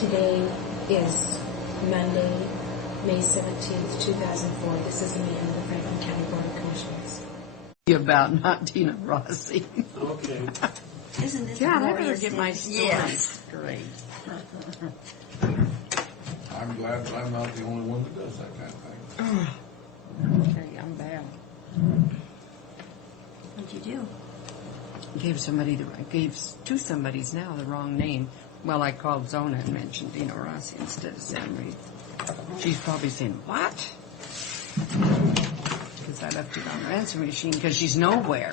Today is Monday, May 17th, 2004. This is a meeting of the Franklin County Board of Commissioners. About not Tina Rossi. Okay. Isn't this God, I better glorious get day? my story Yes. straight. I'm glad that I'm not the only one that does that kind of thing. Okay, I'm bad. What'd you do? Gave two somebody's now the wrong name. Well, I called Zona and mentioned Dina Rossi instead of Sam Reed. She's probably saying, what? Because I left it on her answer machine because she's nowhere.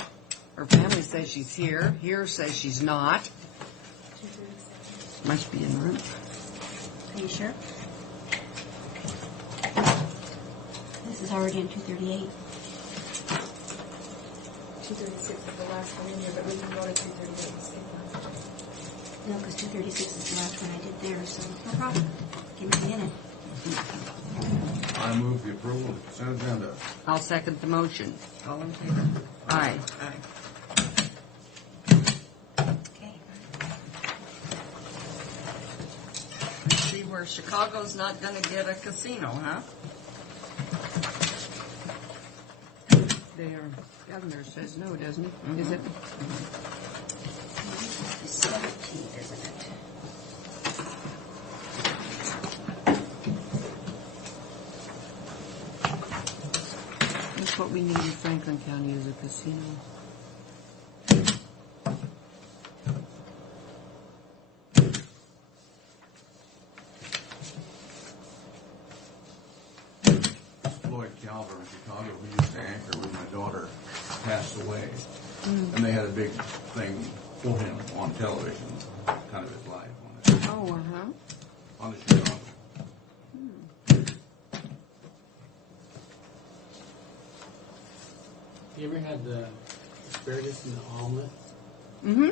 Her family says she's here. Here says she's not. Must be en route. Are you sure? This is already in 238. 236 is the last one in here, but we can go to 238. No, because 236 is the last one I did there, so no problem. Give me a minute. I move the approval of the consent agenda. I'll second the motion. All in favor? Aye. Okay. See where Chicago's not going to get a casino, huh? Their governor says no, doesn't he? Mm-hmm. Is it? It's 17, isn't it? That's what we need in Franklin County is a casino. Lloyd Calver in Chicago, who used to anchor when my daughter passed away. And they had a big thing for him on television, kind of his life Oh, on the Chicago. You ever had the asparagus in the omelet? Mm-hmm.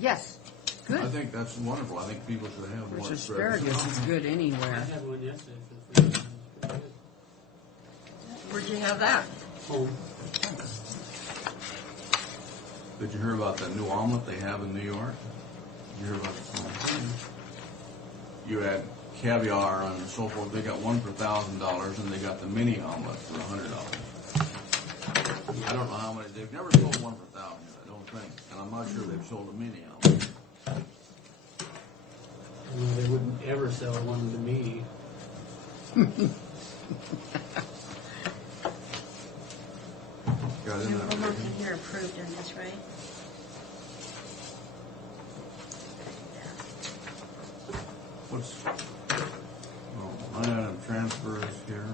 Yes. Good. I think that's wonderful. I think people should have more Which asparagus is good I anywhere. had one yesterday for the first time. It was pretty good. Where'd you have that? Home. Did you hear about that new omelet they have in New York? Did you hear about this? You add caviar and so forth. They got one for $1,000, and they got the mini omelet for $100. I don't know how many. They've never sold one for $1,000 yet, I don't think. And I'm not sure they've sold a mini omelet. Well, they wouldn't ever sell one to me. Got in And that we're one. looking here approved on this, right? What's, line item transfers here.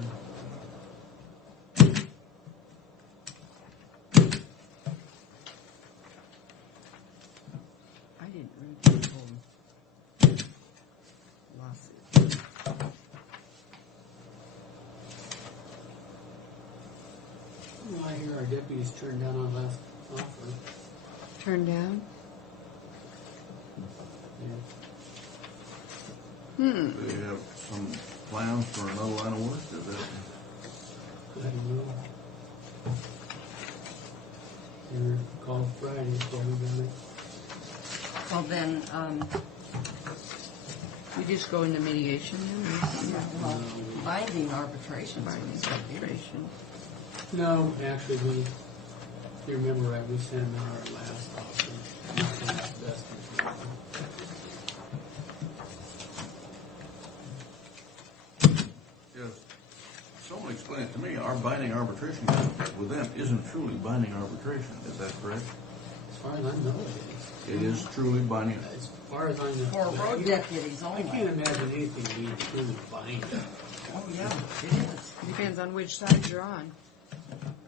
I didn't read the whole lawsuit. Well, I hear our deputies turned down our last offer. Turned down? Yeah. Do they have some plans for another line of work? Is that, I don't know. They were called Friday, told me about it. Well, then, we just go into mediation then? Well, binding arbitration. Binding arbitration. No, actually, if you remember right, we sent them out our last offer. Nothing's best in class. yes. Someone explain it to me. Our binding arbitration with them isn't truly binding arbitration. Is that correct? As far as I know, it It is truly binding. is. As far as I know. For road deputies I only. can't imagine anything being truly binding. Oh, yeah, it is. Depends on which side you're on.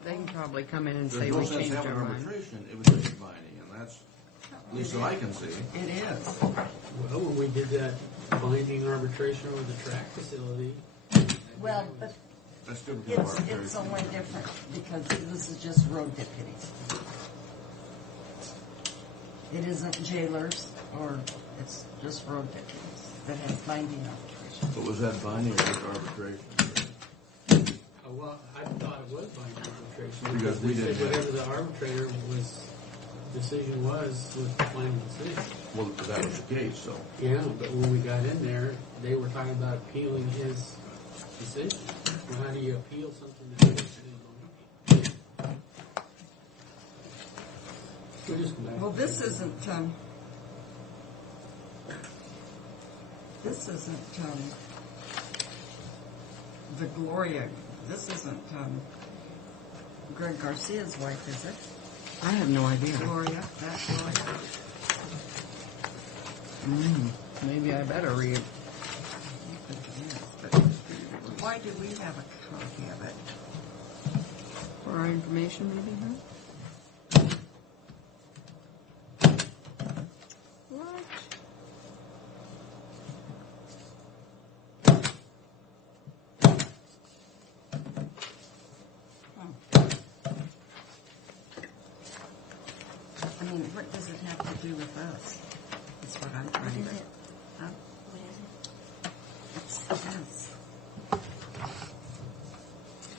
They can probably come in and say There's no we sense changed having our mind. arbitration if it isn't binding, and that's, at least that I can see. It is. Well, when we did that binding arbitration over the track facility. Well, but That's different from arbitration. it's only different because this is just road deputies. It isn't jailers or it's just road deputies that have binding arbitration. But was that binding or just arbitration? Well, I thought it was binding arbitration Because we they said didn't have- whatever the arbitrator was decision was with the final decision. Well, that was the case, so. Yeah, but when we got in there, they were talking about appealing his decision. Well, how do you appeal something that you didn't appeal? We'll just go back. Well, this isn't the Gloria, this isn't Greg Garcia's wife, is it? I have no idea. Gloria, that Gloria. Maybe I better read. Why do we have a copy of it? For our information, maybe, huh? What? I mean, what does it have to do with us? That's what I'm trying What to... is it? Huh? What is it? It's this.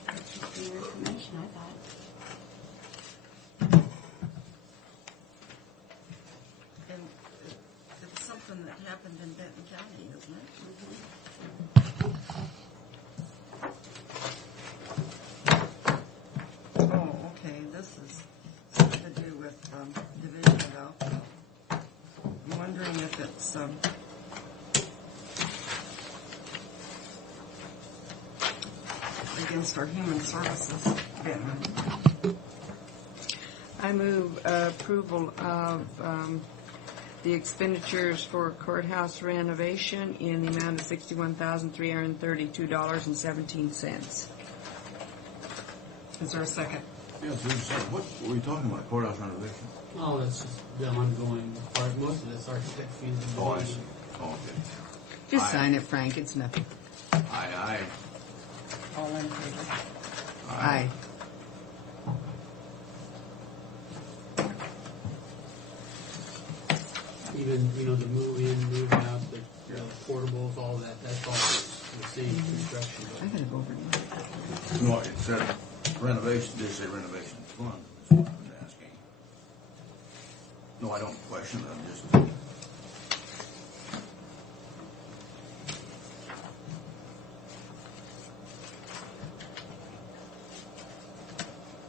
That's just for your information, I thought. And it's something that happened in Benton County, isn't it? Oh, okay, this is something to do with Division of Alcohol. I'm wondering if it's against our human services. Benton. I move approval of the expenditures for courthouse renovation in the amount of $61,332.17. Is there a second? Yes, what were we talking about, courthouse renovation? Oh, that's just the ongoing part. Most of it's architect fees. Oh, I see. Oh, okay. Just Aye. sign it, Frank. It's nothing. Aye. All in favor? Aye. Even, the move in, move out, the portables, all that, that's all the same construction. I gotta go over there. No, it said renovation, did it say renovation fund? That's what I was asking. No, I don't question it, I'm just...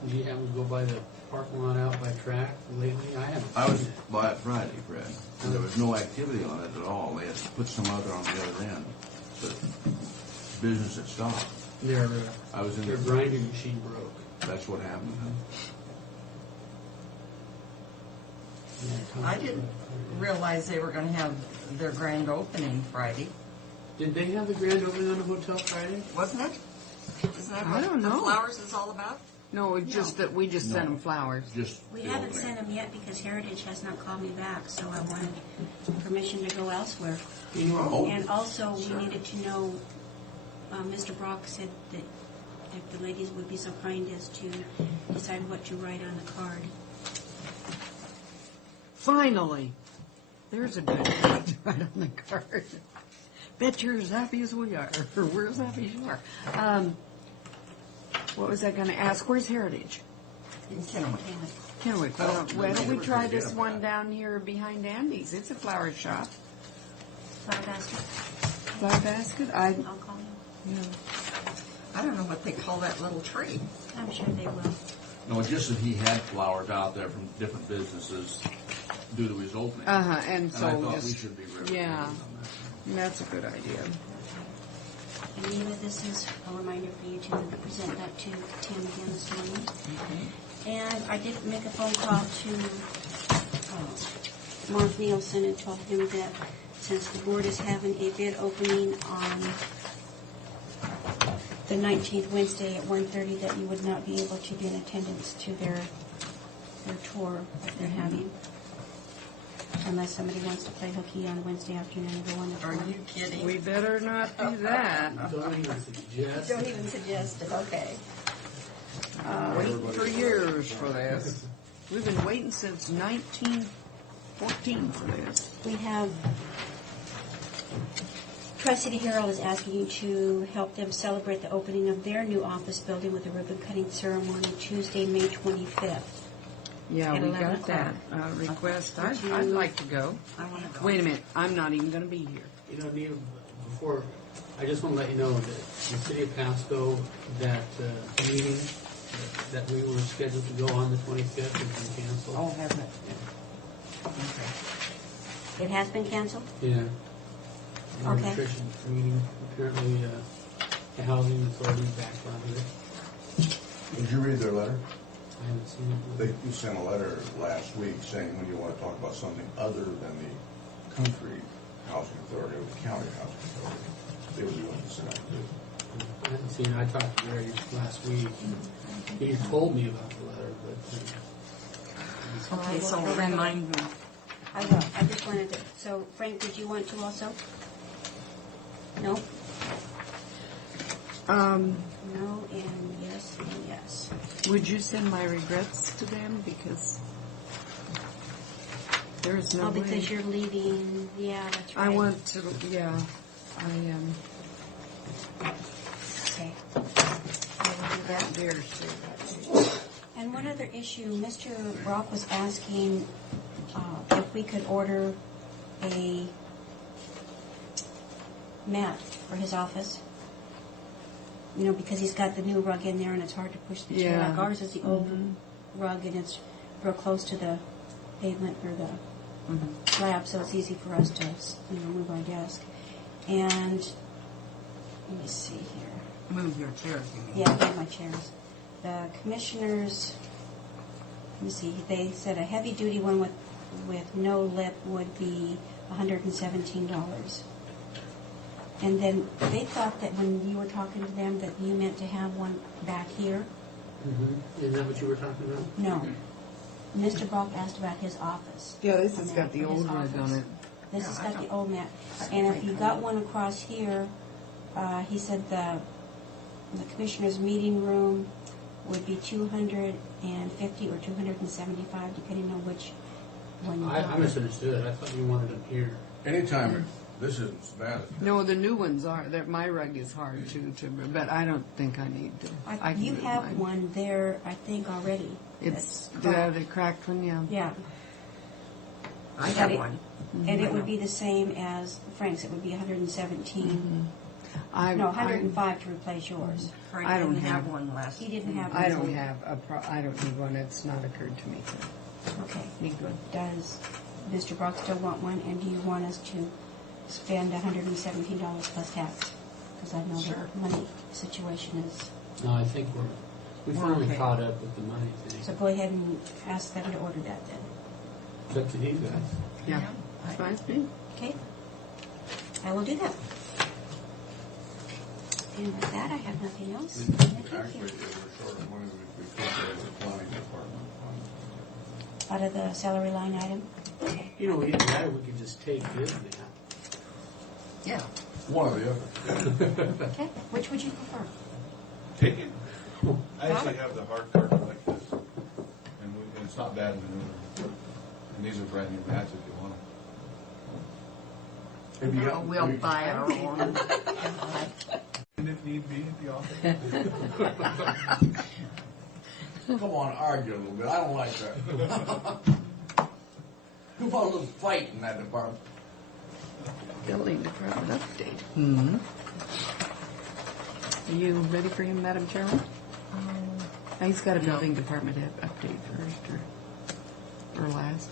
Do you happen to go by the parking lot out by track lately? I haven't. I was by it Friday, Fred, and there was no activity on it at all. They had put some other on the other end. The business had stopped. Their I was in their there. grinding machine broke. That's what happened. I didn't realize they were gonna have their grand opening Friday. Did they have the grand opening on the hotel Friday? Wasn't it? Isn't that I what don't the know. flowers is all about? No, it's just that we just sent No. them flowers. Just We the haven't opening. sent them yet because Heritage has not called me back, so I wanted permission to go elsewhere. Oh, And also, Sure. we needed to know, Mr. Brock said that if the ladies would be so kind as to decide what to write on the card. Finally, there's a good thing right on the card. Bet you're as happy as we are, or we're as happy as you are. What was I going to ask? Where's Heritage? In Kennewick. Kennewick. Kennewick. Oh, Why don't we never try forget this about one it. down here behind Andy's? It's a flower shop. Flower basket. Flower basket? I'll call you. I don't know what they call that little tree. I'm sure they will. no, just that he had flowers out there from different businesses due to his opening. Uh-huh, and And so I thought we just, should be represented yeah. on that. That's a good idea. And Nina, this is a reminder for you to present that to Tim again this morning. And I did make a phone call to Mark Nielsen and told him that since the board is having a bid opening on the 19th Wednesday at 1:30, that you would not be able to be in attendance to their tour that they're having. Unless somebody wants to play hooky on Wednesday afternoon and go on the tour. Are you kidding? We better not do that. Don't even suggest. Don't even suggest it, okay. Waiting for years for this. We've been waiting since 1914 for this. We have, Tri-City Herald is asking you to help them celebrate the opening of their new office building with a ribbon cutting ceremony Tuesday, May 25th. Yeah, At we 11 got that o'clock. request. Would you- I'd like to go. I want to go. Wait a minute, I'm not even going to be here. You know, Neil, before, I just want to let you know that the city of Pasco, that meeting that we were scheduled to go on the 25th has been canceled. Oh, have it. It has been canceled? Yeah. The Okay. Arbitration meeting, apparently, the housing authority backed out of it. Did you read their letter? I haven't seen it. They sent a letter last week saying when you want to talk about something other than the country housing authority or the county housing authority, they would be willing to sit down and do it. I haven't seen it. I talked to Gary last week. He told me about the letter, but Okay, so remind me. I will. I just wanted to, so Frank, did you want to also? No? No, and yes, and yes. Would you send my regrets to them because there is no Oh, way. because you're leaving, yeah, that's right. I want to. Yeah, I Okay. I will do that. dare say that. And one other issue, Mr. Brock was asking if we could order a mat for his office. You know, because he's got the new rug in there and it's hard to push the chair. Yeah. Like ours is the old rug and it's real close to the pavement or the slab, so it's easy for us to, move our desk. And let me see here. Move your chairs. You mean? Yeah, move my chairs. The commissioners, let me see, they said a heavy-duty one with no lip would be $117. And then they thought that when you were talking to them that you meant to have one back here. isn't that what you were talking about? No. Mr. Brock asked about his office. Yeah, this A has mat got the for his old rug on office. it. This has got the old mat. And if you got one across here, he said the commissioner's meeting room would be $250 or $275, depending on which one you I got. misunderstood. I thought you wanted them here. Anytime, this isn't as bad as No, the new ones are. My rug is hard but I don't think I need to. I can You move have mine. one there, I think, already. It's that's cracked. the cracked one, yeah. Yeah. I have one. And it would be the same as Frank's. It would be $117. No, $105 to replace yours. I don't have one last. He didn't have one. I don't have I don't need one. It's not occurred to me. Okay. Need one. Does Mr. Brock still want one? And do you want us to spend $117 plus tax? Because I know the money situation is. No, I think we finally okay. caught up with the money thing. So go ahead and ask them to order that then. It's up to you guys. Yeah. Fine with me. Okay? I will do that. And with that, I have nothing else. it. Thank Actually, you. if we're short of money, we could go to the planning department fund. Out of the salary line item? Okay. You know, either that or we could just take his now. Yeah. One or the other. Okay. Which would you prefer? Take it. I actually have the hard carton like this, and it's not bad in the new. And these are brand new mats if you want them. If you got- We'll buy our own. And if need be, at the office. Come on, argue a little bit. I don't like that. You want a little fight in that department? Building department update. Are you ready for him, Madam Chairman? He's got a building department update first or last.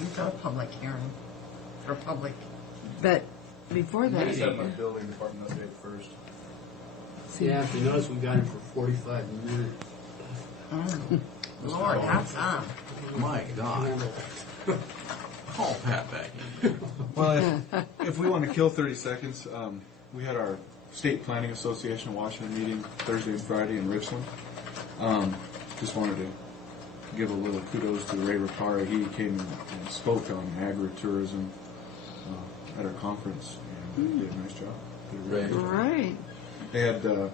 We've got a public hearing for public. But before that, Let's have my building department update first. Yeah, if you notice, we got him for 45 minutes. Lord, that's on. My God. Call Pat back in. Well, if we want to kill 30 seconds, we had our State Planning Association of Washington meeting Thursday and Friday in Richland. Just wanted to give a little kudos to Ray Ricari. He came and spoke on agritourism at our conference, and he did a nice job. Did a really good job. right. They had Ray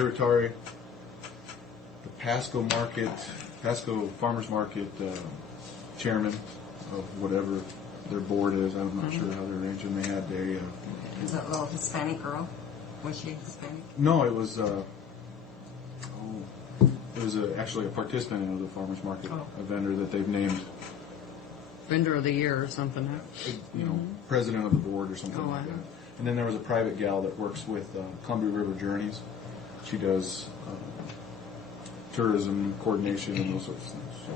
Ricari, the Pasco Farmers Market chairman of whatever their board is. I'm not sure how they're arranging. They had a Is that little Hispanic girl? Was she Hispanic? no, it was It was actually a participant in the farmers market, Oh. a vendor that they've named, Vendor of the year or something, huh? president of the board or something Oh, like wow. that. And then there was a private gal that works with Columbia River Journeys. She does tourism coordination and those sorts of things. So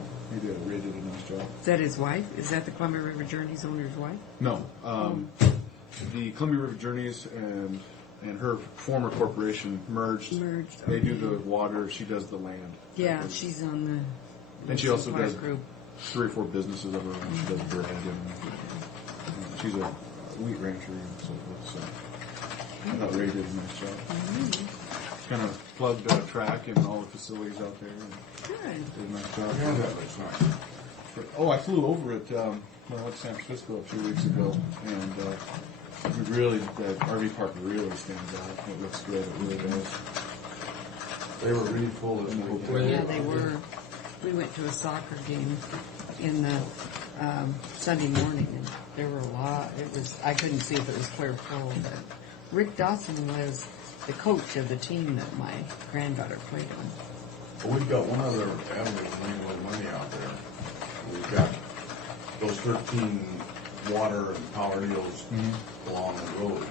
Ray did a nice job. Is that his wife? Is that the Columbia River Journeys owner's wife? No, the Columbia River Journeys and her former corporation merged. Merged, They do okay. the water. She does the land. Yeah, she's on the. And she also supply does group. 3 or 4 businesses of her own. She does bread and she's a wheat rancher and so forth. So I thought Ray did a nice job. Kind of plugged a track and all the facilities out there. And Good. did a nice job. Yeah, that looks nice. Oh, I flew over it when I went to San Francisco a few weeks ago, and that RV park really stands out. It looks good. It really does. They were really full this weekend. Were they? Yeah, they were. We went to a soccer game in the Sunday morning, and there were a lot. I couldn't see if it was clear full, but Rick Dawson was the coach of the team that my granddaughter played on. But we've got one other avenue to bring a little money out there. We've got those 13 water and power deals along the road.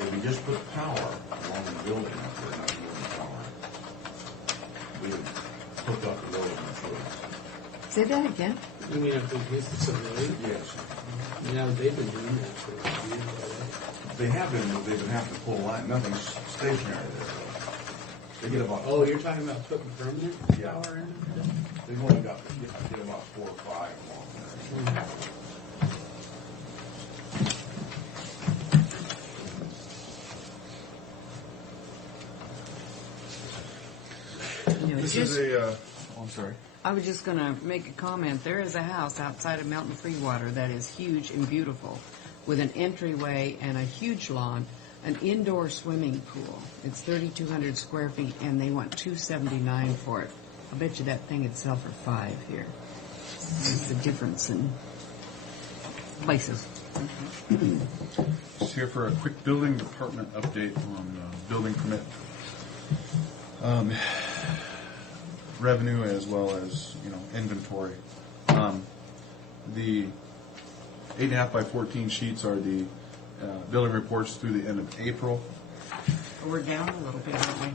If we just put power along the building up there, not even power, we would hook up the road and the Say that again? You mean at the police facility? Yes. Yeah, they've been doing that for years already. They have been, but they've been having to pull line. Nothing's stationary there. They get about. Oh, you're talking about putting permanent Yeah. power in? They've only got get about 4 or 5 along there. Anyway, This just- is a. I'm sorry. I was just going to make a comment. There is a house outside of Mountain Free Water that is huge and beautiful with an entryway and a huge lawn, an indoor swimming pool. It's 3,200 square feet, and they want $279 for it. I bet you that thing would sell for $5 here. It's the difference in places. Just here for a quick building department update on building permit revenue as well as inventory. The 8.5 by 14 sheets are the building reports through the end of April. We're down a little bit, aren't we,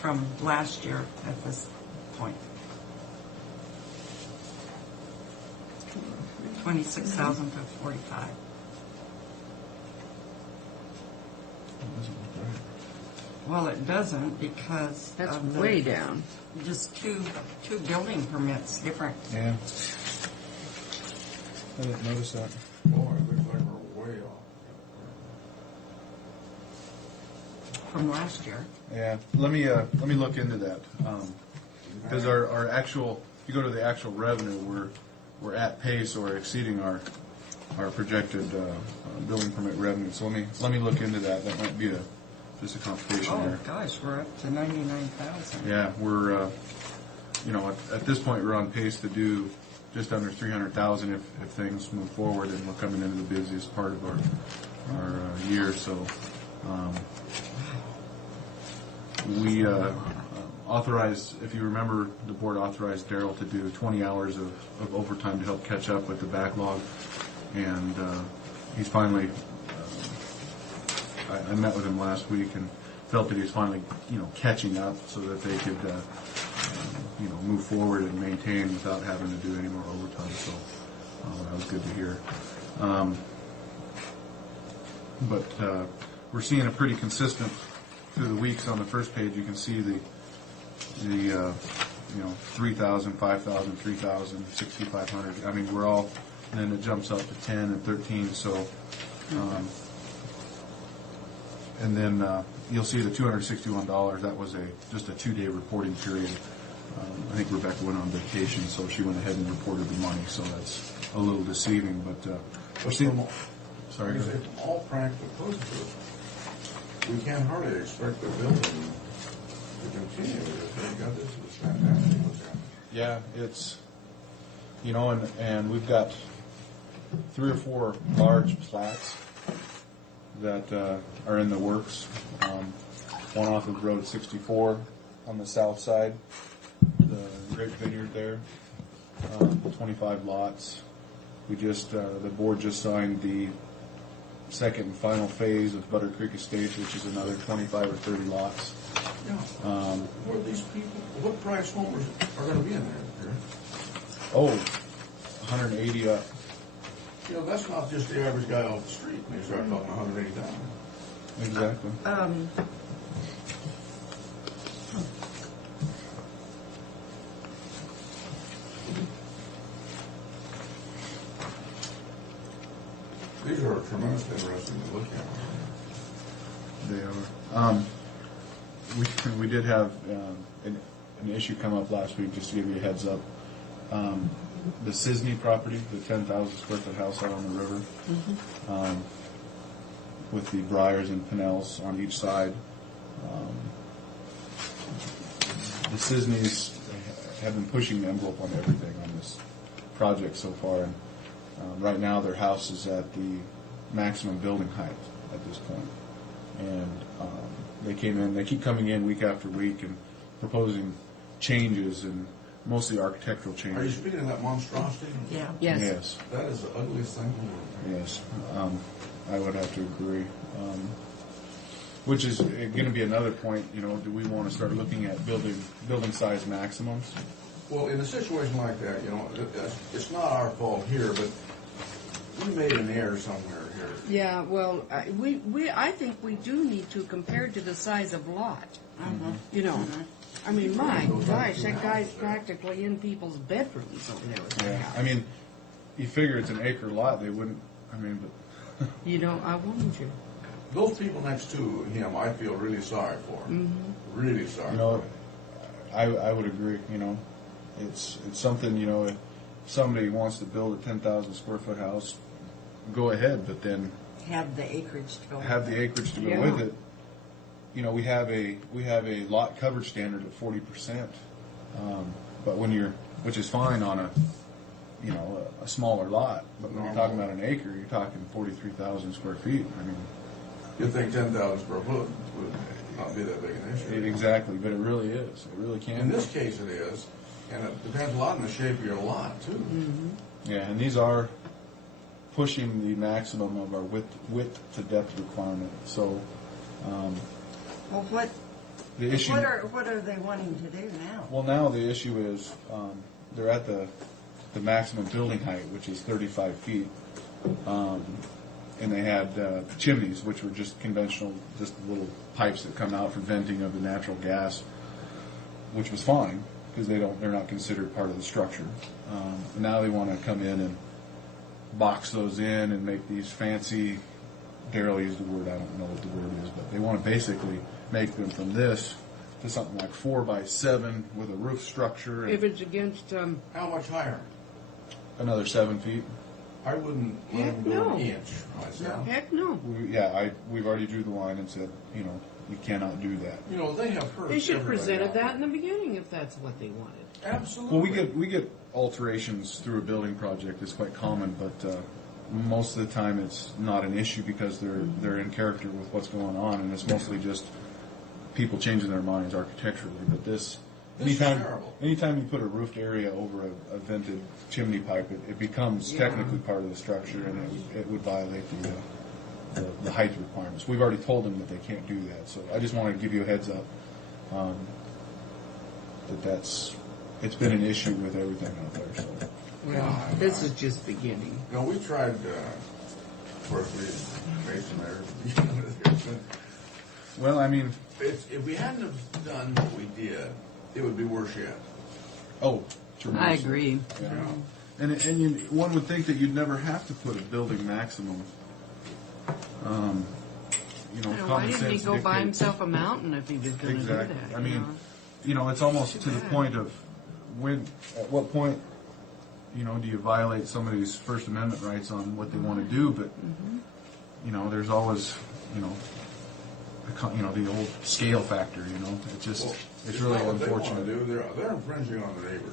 from last year at this point? 26,000 to 45. Well, it doesn't because That's of the- way down. Just two building permits different Yeah. I didn't notice that. Boy, it looks like we're way off. from last year. Yeah, let me look into that because our actual, if you go to the actual revenue, we're at pace or exceeding our projected building permit revenue. So let me look into that. That might be just a complication Oh, there. gosh, we're up to 99,000. Yeah, we're at this point we're on pace to do just under 300,000 if things move forward, and we're coming into the busiest part of our year. So we authorized, if you remember, the board authorized Daryl to do 20 hours of overtime to help catch up with the backlog, and he's finally. I met with him last week and felt that he was finally, catching up so that they could, move forward and maintain without having to do any more overtime. So that was good to hear. But we're seeing a pretty consistent through the weeks. On the first page, you can see the 3,000, 5,000, 3,000, 6,500. I mean, we're all, and then it jumps up to 10 and 13. So. And then you'll see the $261. That was just a 2-day reporting period. I think Rebecca went on vacation, so she went ahead and reported the money. So that's a little deceiving, but we're seeing. Sorry. Like I say, from all practical purposes, we can't hardly expect the building to continue. Thank God, this is fantastic what's happening. Yeah, it's and we've got 3 or 4 large plats that are in the works. one off of Road 64 on the south side, the Great Vineyard there, 25 lots. We just, the board just signed the second and final phase of Butter Creek Estates, which is another 25 or 30 lots. Yeah. Where these people, what price homes are gonna be in there? Oh, 180 up. You know, that's not just the average guy off the street when you start talking 180,000. Exactly. These are tremendously interesting to look at. They are. We did have an issue come up last week, just to give you a heads up. The Sisney property, the 10,000 square foot house out on the river, with the briars and pinnells on each side. The Sisneys have been pushing the envelope on everything on this project so far. And right now, their house is at the maximum building height at this point. And they came in. They keep coming in week after week and proposing changes, and mostly architectural Are you changes. speaking of that monstrosity? Yeah. Yes. Yes. That is the ugliest thing in the world. Yes, I would have to agree. Which is going to be another point. You know, do we want to start looking at building size maximums? Well, in a situation like that, you know, it's not our fault here, but we made an error somewhere here. Yeah, well, I think we do need to, compared to the size of lot. You know, I mean, my gosh, that guy's practically in people's bedrooms over there with that Yeah, house. I mean, you figure it's an acre lot. They wouldn't. I mean, but You know, I wouldn't you? Those people next to him, I feel really sorry for. Really sorry. you know, I would agree. You know, it's something. You know, if somebody wants to build a 10,000 square foot house, go ahead. But then Have the acreage to go. have the acreage to go Yeah. with it. You know, we have a lot coverage standard of 40%, but which is fine on a smaller lot. But when you're talking about an acre, you're talking 43,000 square feet. I mean, You'd think 10,000 square foot would not be that big an issue. exactly, but it really is. It really can. In be. this case, it is, and it depends a lot on the shape of your lot too. Yeah, and these are pushing the maximum of our width to depth requirement. So Well, what the issue. what are they wanting to do now? Well, now the issue is they're at the maximum building height, which is 35 feet, and they had chimneys, which were just conventional, just little pipes that come out for venting of the natural gas, which was fine because they're not considered part of the structure. Now they want to come in and box those in and make these fancy. Daryl used the word, I don't know what the word is, but they want to basically make them from this to something like 4x7 with a roof structure and If it's against, How much higher? another 7 feet. I wouldn't let Heck them go no. an inch myself. heck no. We've already drew the line and said, you cannot do that. You know, they have heard. They should have everybody presented out that in the beginning if that's what they wanted. there. Absolutely. Well, we get alterations through a building project. It's quite common, but most of the time it's not an issue because they're in character with what's going on, and it's mostly just people changing their minds architecturally. But This is terrible. anytime you put a roofed area over a vented chimney pipe, it becomes technically part of the structure, and it would violate the height requirements. We've already told them that they can't do that, so I just wanted to give you a heads up it's been an issue with everything out there. So. Well, this is just beginning. No, we tried, of course, we made some errors. Well, I mean, If we hadn't have done what we did, it would be worse yet. oh, I tremendously. agree. Yeah. And one would think that you'd never have to put a building maximum. Why common didn't he sense go buy dictates- himself a mountain if he was going to do that? Exactly. I you mean, know? it's almost Too to the bad. point of at what point, do you violate somebody's First Amendment rights on what they want to do? But, there's always, the old scale factor. It's just it's really what they unfortunate. wanna do. They're infringing on the neighbors.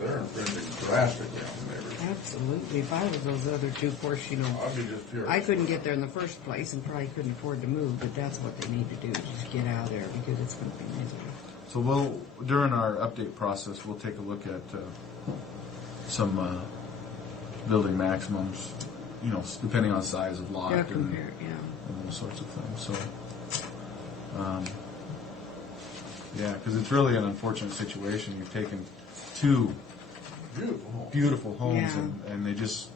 They're infringing drastically on the neighbors. Absolutely. If I was those other two, of course, I'd be just furious. I couldn't get there in the first place and probably couldn't afford to move, but that's what they need to do, just get out of there because it's going to be miserable. So during our update process, we'll take a look at some building maximums, depending on size of lot Yeah, and compare, yeah. those sorts of things. So, because it's really an unfortunate situation. You've taken two beautiful homes, Yeah. and they just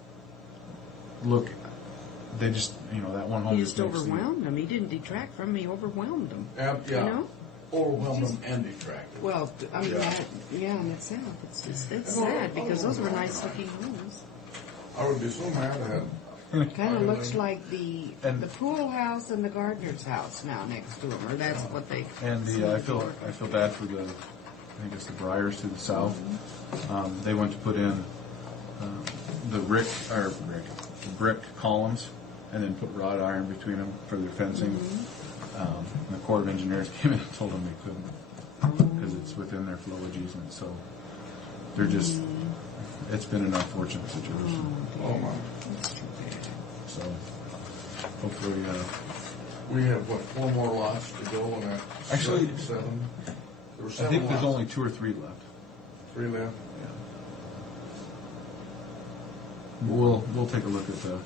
that one home He just just makes the- overwhelmed them. He didn't detract from me, he overwhelmed them. Yeah. You know? Overwhelmed them and detracted. Well, I mean, Yeah. and it's sad. It's sad because those were nice looking homes. I would be so mad at Kind of looks like the And- pool house and the gardener's house now next to them, or that's what they. And I feel bad for I think it's the Briars to the south. They went to put in the brick columns, and then put wrought iron between them for their fencing. And the Corps of Engineers came in and told them they couldn't because it's within their flowage easement. So they're just. It's been an unfortunate situation. Oh my. So hopefully. We have, 4 more lots to go on that? Actually, 7? There were I 7 think there's lots. only 2 or 3 left. 3 left? We'll take a look at the,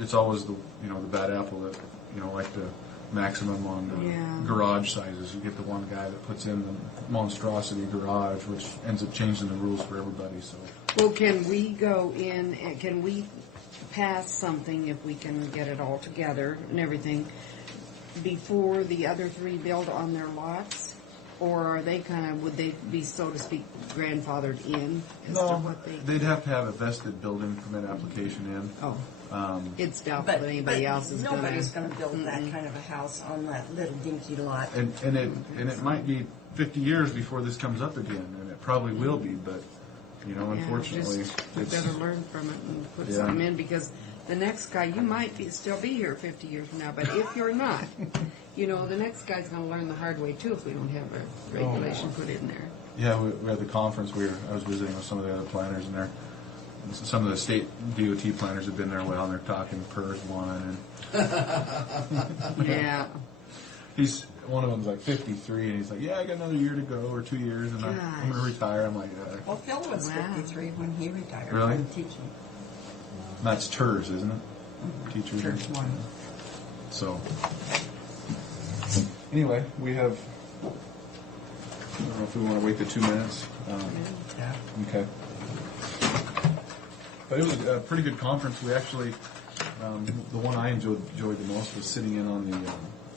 it's always the bad apple that like the maximum on the Yeah. garage sizes. You get the one guy that puts in the monstrosity garage, which ends up changing the rules for everybody. So Well, can we go in? Can we pass something if we can get it all together and everything before the other 3 build on their lots? Or are they would they be, so to speak, grandfathered in as to what they? they'd have to have a vested building permit application in. Oh, it's doubtful But, that anybody else is going to. nobody's going to build that kind of a house on that little dinky lot. And it might be 50 years before this comes up again, and it probably will be, but unfortunately, We better learn from it and put something in because the next guy, you might still be here 50 years from now, but if you're not, the next guy's going to learn the hard way too if we don't have a regulation put in there. Yeah, we had the conference. I was visiting with some of the other planners, and some of the state DOT planners have been there a while, and they're talking PERS 1. And Yeah. one of them's like 53, and he's like, "Yeah, I got another year to go, or 2 years, and I'm going to retire." I'm like, Well, Phil was Wow. 53 when he retired Really? from teaching. "That's TERS, isn't it? Teachers." Church one. So, anyway, we have. I don't know if we want to wait the 2 minutes. Yeah. Okay. But it was a pretty good conference. We actually, the one I enjoyed the most was sitting in on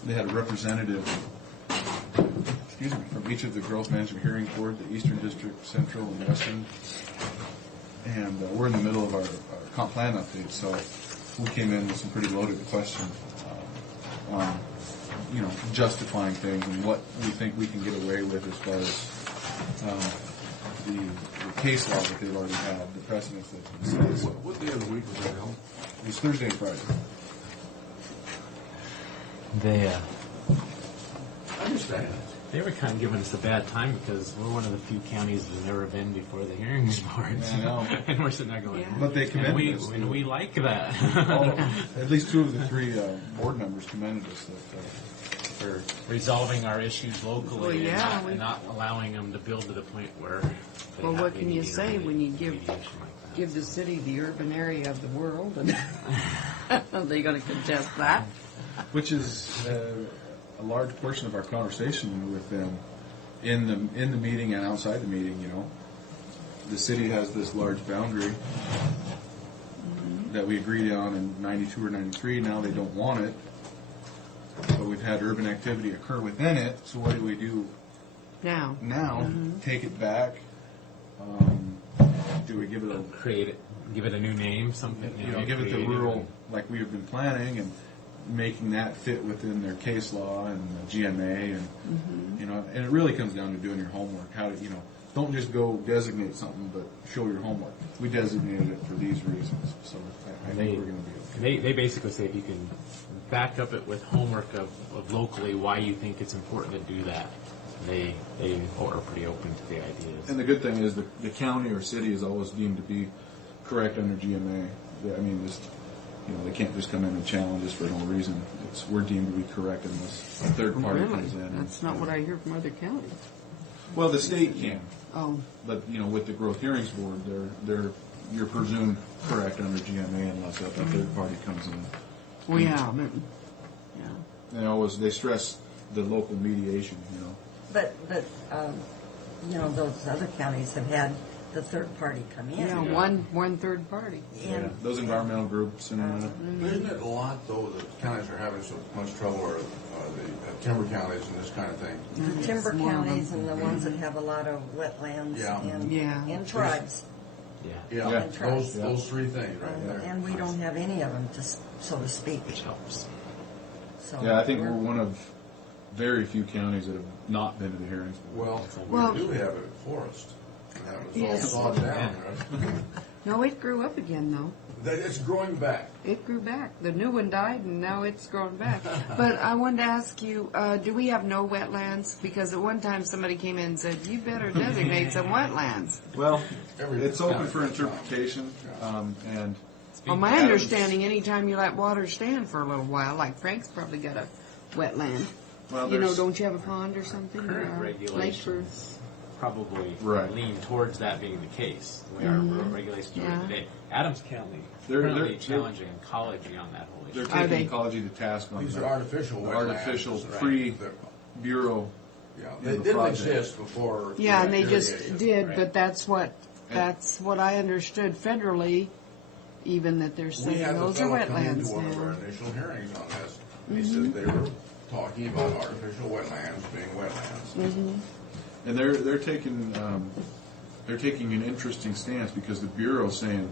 they had a representative, from each of the Girls Management Hearing Board, the Eastern District, Central, and Western. And we're in the middle of our comp plan update, so we came in with some pretty loaded questions on, justifying things and what we think we can get away with as far as the case law that they've already had, the precedents that's been set. What day of the week was that held? It was Thursday and Friday. I understand. They were kind of giving us a bad time because we're one of the few counties that's never been before the hearings board. I know. And we're sitting there going, Yeah. But they commended us. and we like that. At least 2 of the 3 board members commended us that For resolving our issues locally Well, yeah, and not allowing them to build to the point where they Well, have what can you any say when you mediation like that. give the city the urban area of the world? And are they going to contest that? which is a large portion of our conversation with them in the meeting and outside the meeting. The city has this large boundary that we agreed on in 92 or 93. Now they don't want it, but we've had urban activity occur within it. So what do we do Now. now? Take it back? Do we give it a Create it, give it a new name, something. give it the creative rural and- like we have been planning and making that fit within their case law and the GMA and and it really comes down to doing your homework. How to don't just go designate something, but show your homework. We designated it for these reasons, so I think we're going to be okay. They basically say if you can back up it with homework of locally why you think it's important to do that. They are pretty open to the ideas. And the good thing is the county or city is always deemed to be correct under GMA. I mean, they can't just come in and challenge us for no reason. We're deemed to be correct unless a third party Really? comes in. That's not what I hear from other counties. Well, the state can, Oh, but with the Growth Hearings Board, you're presumed correct under GMA unless a third party comes in. well, yeah, but, yeah. They stress the local mediation. But those other counties have had the third party come in. Yeah, one third party. And Those environmental groups and. Isn't it a lot, though, that counties are having so much trouble, or the timber counties and this kind of thing? the timber It's more of counties them. and the ones that have a lot of wetlands Yeah. Yeah. and tribes. Yeah. Yeah, Yeah. those three things right there. And we don't have any of them, so to speak. Which helps. So Yeah, I think we're one of very few counties that have not been to the hearings. Well, Well- we do have a forest. And that was Yes. all sawed down. Right? No, it grew up again, though. It's growing back. It grew back. The new one died, and now it's growing back. But I wanted to ask you, do we have no wetlands? Because at one time somebody came in and said, you better designate some wetlands. Well, Everything. it's open for interpretation, and Well, my understanding, anytime you let water stand for a little while, like Frank's probably got a wetland. well, You know, there's don't you have a pond or something? Current or a lake or- regulations probably Right. lean towards that being the case, the way our regulations are Yeah. today. Adams County They're- currently they're- challenging ecology on that whole they're issue. Are taking they? ecology to task on These that. are artificial The wetlands. artificial Right. pre-bureau. Yeah, in they the didn't project. exist before. Yeah, and they irrigation. just did, Right. but that's what I understood federally, even that they're We saying had the those are fellow come into wetlands one of our now. initial hearings on this. He said they were talking about artificial wetlands being wetlands. And they're taking an interesting stance because the bureau's saying,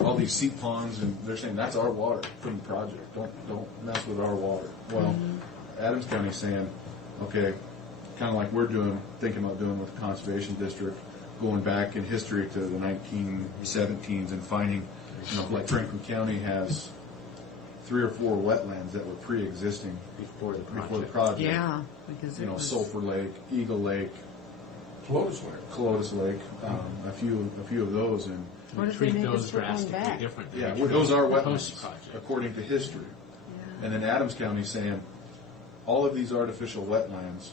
all these seep ponds, and they're saying that's our water from the project. Don't mess with our water. Well, Adams County's saying, okay, kind of like we're thinking about doing with the conservation district, going back in history to the 1917s and finding, like Franklin County has 3 or 4 wetlands that were pre-existing Before the before the project. project. Yeah, because it was. Sulphur Lake, Eagle Lake, Close Lake. Clotis Lake, a few of those, and What if they Treat make us those put one drastically back? different. than yeah, we well, those are wetlands post-project. according to history. And then Adams County saying all of these artificial wetlands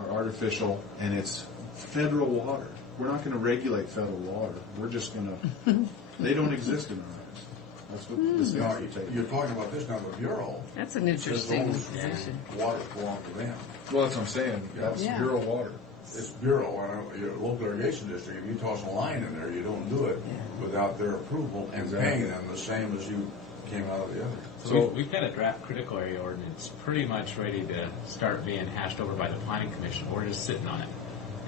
are artificial, and it's federal water. We're not going to regulate federal water. We're just going to. They don't exist in our eyes. That's what this Now, is taking. you're talking about this now, the Bureau. That's an Says interesting those position. waters belong to them. Well, that's what I'm saying. That's Yeah. Bureau water. It's Bureau, and your local irrigation district, if you toss a line in there, you don't do it without their approval and Exactly. paying them the same as you came out of the other. So we've got a draft critical area ordinance pretty much ready to start being hashed over by the planning commission. We're just sitting on it.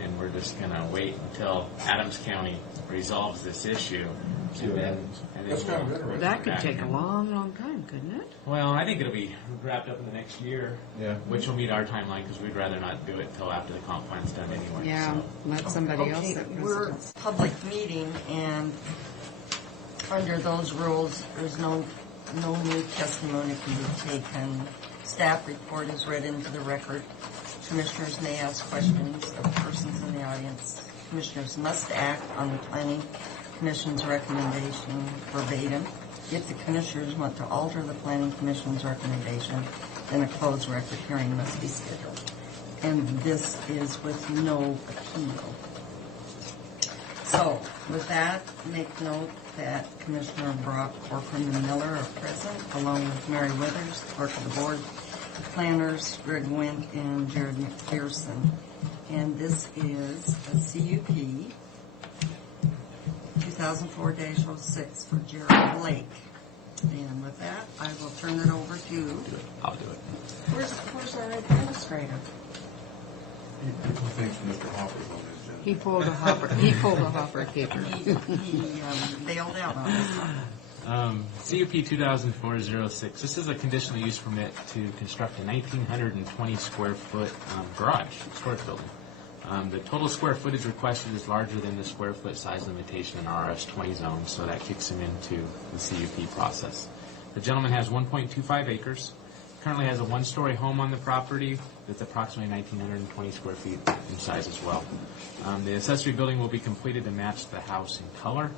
And we're just going to wait until Adams County resolves this issue. And then That's kind of we'll- interesting. That could take a long, long time, couldn't it? Well, I think it'll be wrapped up in the next year. Yeah. Which will meet our timeline because we'd rather not do it until after the comp plan's done anyway. Yeah, So. let somebody else Okay, set we're precedence. public meeting, and under those rules, there's no new testimony can be taken. Staff report is read into the record. Commissioners may ask questions of persons in the audience. Commissioners must act on the planning commission's recommendation verbatim. If the commissioners want to alter the planning commission's recommendation, then a closed record hearing must be scheduled. And this is with no appeal. So, with that, make note that Commissioner Brock, Corcoran, and Miller are present, along with Mary Withers, clerk of the board, the planners, Greg Wendt and Jared McPherson. And this is a CUP 2004-06 for Jared Lake. And with that, I will turn it over to, I'll do it. where's our administrator? People think Mr. Hopper's on his agenda. He pulled a hopper. He pulled a hopper caper. He bailed out on us. CUP 2004-06. This is a conditional use permit to construct a 1,920 square foot garage storage building. The total square footage requested is larger than the square foot size limitation in RS 20 zone, so that kicks him into the CUP process. The gentleman has 1.25 acres, currently has a one-story home on the property that's approximately 1,920 square feet in size as well. The accessory building will be completed to match the house in color.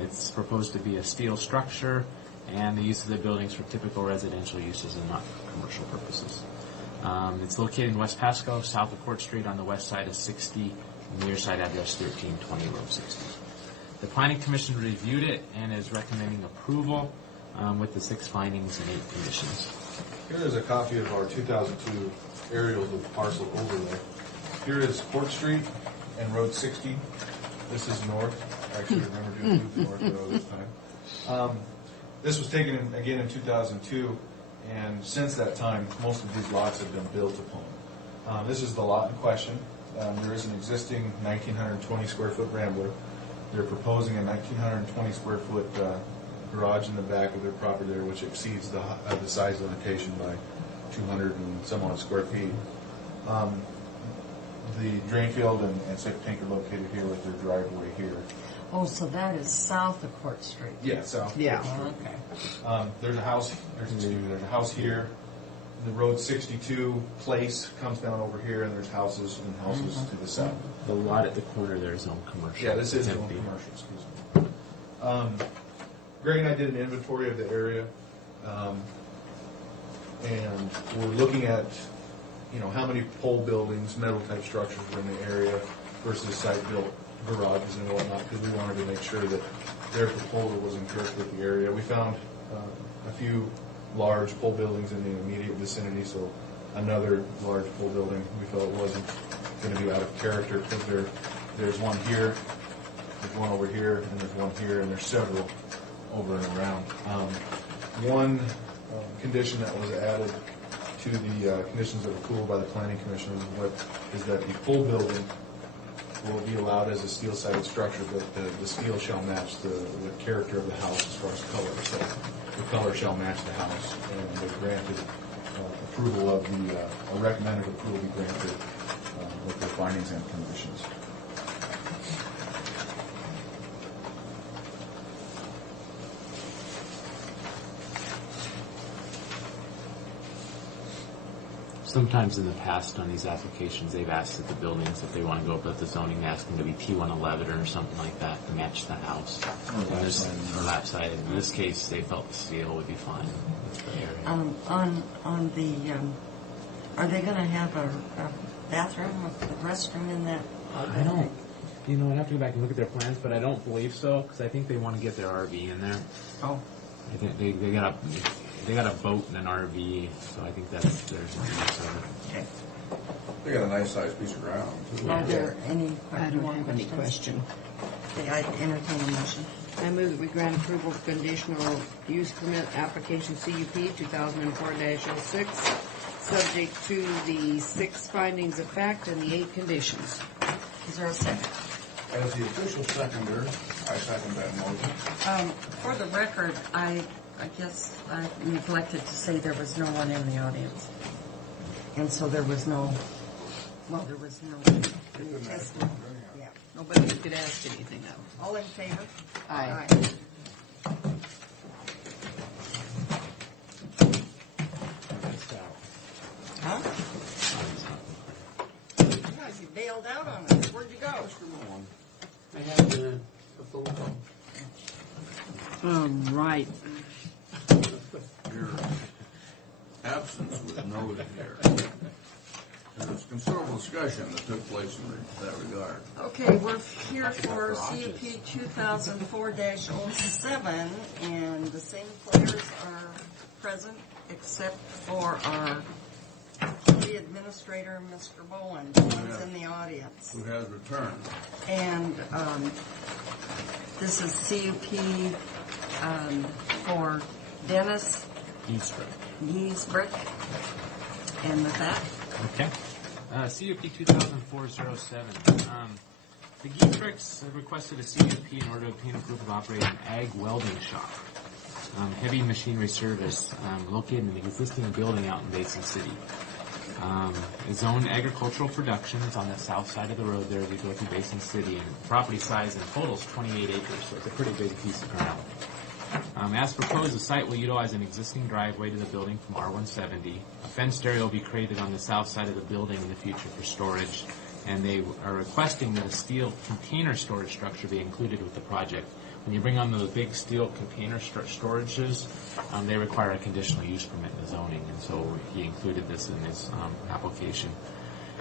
It's proposed to be a steel structure, and the use of the buildings for typical residential uses and not for commercial purposes. It's located in West Pasco, south of Court Street on the west side of 60, near site address 1320 Road 60. The Planning Commission reviewed it and is recommending approval with the 6 findings and 8 conditions. Here is a copy of our 2002 aerials with parcel overlay. Here is Court Street and Road 60. This is north. Actually, remember to move north though this time. This was taken again in 2002, and since that time, most of these lots have been built upon. This is the lot in question. There is an existing 1,920 square foot Rambler. They're proposing a 1,920 square foot garage in the back of their property there, which exceeds the size limitation by 200 and some odd square feet. The drain field and septic tank are located here with their driveway here. Oh, so that is south of Court Street? Yeah, south. Yeah. Court Street. Okay. There's a house. There's a house here. The Road 62 place comes down over here, and there's houses and houses to the south. The lot at the corner there is owned commercial. Yeah, this is It's zone empty. commercial. Excuse me. Greg and I did an inventory of the area, and we're looking at, how many pole buildings, metal type structures were in the area versus site-built garages and whatnot, because we wanted to make sure that their proposal was in correct with the area. We found a few large pole buildings in the immediate vicinity, so another large pole building we felt wasn't going to be out of character, because there's one here, there's one over here, and there's one here, and there's several over and around. One condition that was added to the conditions of approval by the Planning Commission is that the pole building will be allowed as a steel-sided structure, but the steel shall match the character of the house as far as color. So the color shall match the house, and they granted approval of a recommended approval be granted with their findings and conditions. Sometimes in the past on these applications, they've asked that the buildings, if they want to go up with the zoning, they ask them to be T111 or something like that to match the house. Or lap sided. In this case, they felt the steel would be fine with the area. On the, are they going to have a bathroom with a restroom in that? I don't, I'd have to go back and look at their plans, but I don't believe so, because I think they want to get their RV in there. Oh. I think they got a boat and an RV, so I think that's their use of it. Okay. They got a nice sized piece of ground, too. Are there any I more don't have any questions? question. Okay, I entertain a motion. I move that we grant approval of conditional use permit application CUP 2004-06, subject to the 6 findings of fact and the 8 conditions. Is there a second? As the official seconder, I second that motion. For the record, I guess I neglected to say there was no one in the audience. And so there was no testimony. Yeah. Nobody could ask anything of. All in favor? Aye. Huh? You guys, you bailed out on us. Where'd you go? I had a phone call. Right. Your absence was noted here. There was considerable discussion that took place in that regard. Okay, we're here for CUP 2004-07, and the same players are present except for our city administrator, Mr. Bowen, who's in the audience. Who has returned? And this is CUP for Dennis Giesbrick. And with that, Okay. CUP 2004-07. The Giesbricks have requested a CUP in order to obtain approval to operate an ag welding shop, heavy machinery service, located in the existing building out in Basin City. It's own agricultural production. It's on the south side of the road there as you go through Basin City, and the property size in total is 28 acres, so it's a pretty big piece of ground. As proposed, the site will utilize an existing driveway to the building from R170. A fenced area will be created on the south side of the building in the future for storage, and they are requesting that a steel container storage structure be included with the project. When you bring on those big steel container storages, they require a conditional use permit in the zoning, and so he included this in his application.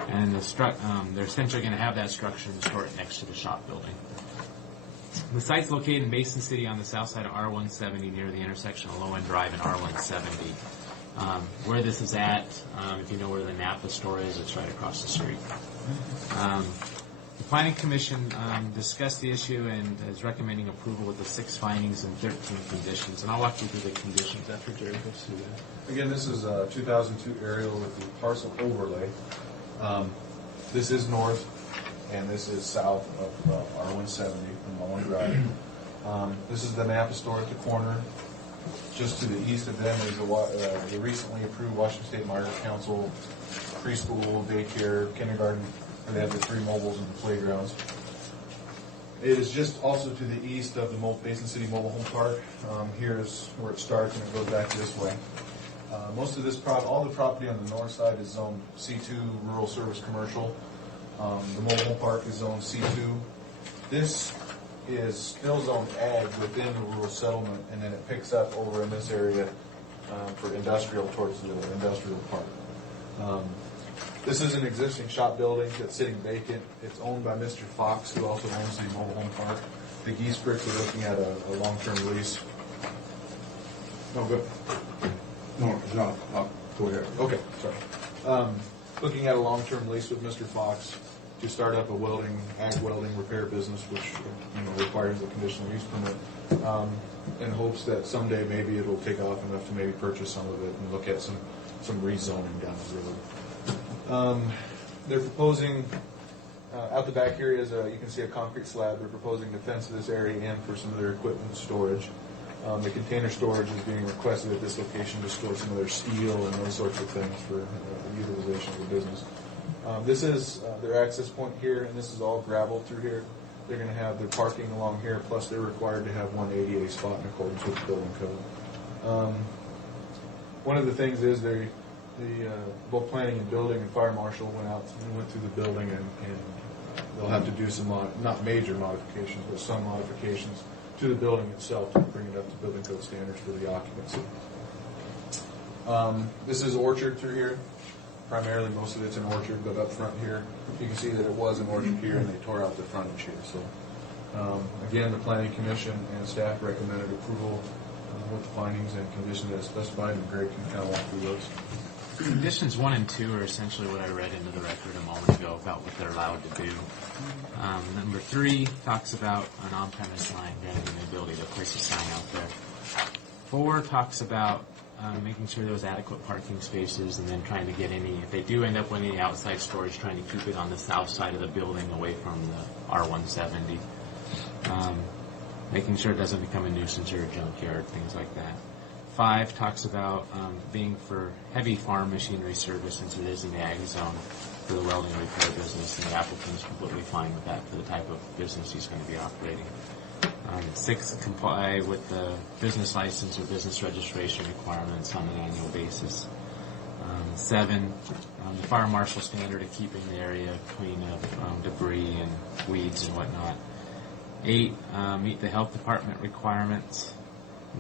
And they're essentially going to have that structure and store it next to the shop building. The site's located in Mason City on the south side of R170 near the intersection of Low End Drive and R170. Where this is at, if you know where the Napa store is, it's right across the street. The Planning Commission discussed the issue and is recommending approval with the 6 findings and 13 conditions. And I'll walk you through the conditions after Jerry goes through that. Again, this is a 2002 aerial with the parcel overlay. This is north, and this is south of R170 from Mullen Drive. This is the Napa store at the corner. Just to the east of them is the recently approved Washington State Market Council preschool, daycare, kindergarten, where they have the 3 mobiles and the playgrounds. It is just also to the east of the Mason City Mobile Home Park. Here is where it starts, and it goes back this way. Most of this all the property on the north side is zoned C2, rural service commercial. The mobile home park is zoned C2. This is still zoned ag within the rural settlement, and then it picks up over in this area for industrial towards the industrial park. This is an existing shop building that's sitting vacant. It's owned by Mr. Fox, who also owns the mobile home park. The Geese Bricks are looking at a long-term lease. No, good. No, go ahead. Okay, sorry. Looking at a long-term lease with Mr. Fox to start up a ag welding repair business, which requires a conditional use permit, in hopes that someday maybe it'll take off enough to maybe purchase some of it and look at some rezoning down the road. They're proposing out the back here is you can see a concrete slab. They're proposing to fence this area in for some of their equipment storage. The container storage is being requested at this location to store some of their steel and those sorts of things for the utilization of the business. This is their access point here, and this is all gravel through here. They're going to have their parking along here, plus they're required to have one ADA spot in accordance with the building code. One of the things is both planning and building and fire marshal went through the building, and they'll have to do some, not major modifications, but some modifications to the building itself to bring it up to building code standards for the occupancy. This is orchard through here. Primarily, most of it's an orchard, but up front here, you can see that it was an orchard here, and they tore out the frontage here. So, again, the Planning Commission and staff recommended approval with the findings and conditions as specified, and Greg can kind of walk through those. Conditions 1 and 2 are essentially what I read into the record a moment ago about what they're allowed to do. Number 3 talks about an on-premise sign, granting the ability to place a sign out there. 4 talks about making sure there's adequate parking spaces, and then trying to get if they do end up with any outside storage, trying to keep it on the south side of the building away from the R170. Making sure it doesn't become a nuisance or a junkyard, things like that. 5 talks about being for heavy farm machinery service, since it is in the ag zone for the welding repair business, and the applicant is completely fine with that for the type of business he's going to be operating. 6, comply with the business license or business registration requirements on an annual basis. 7, the fire marshal standard of keeping the area clean of debris and weeds and whatnot. 8, meet the health department requirements.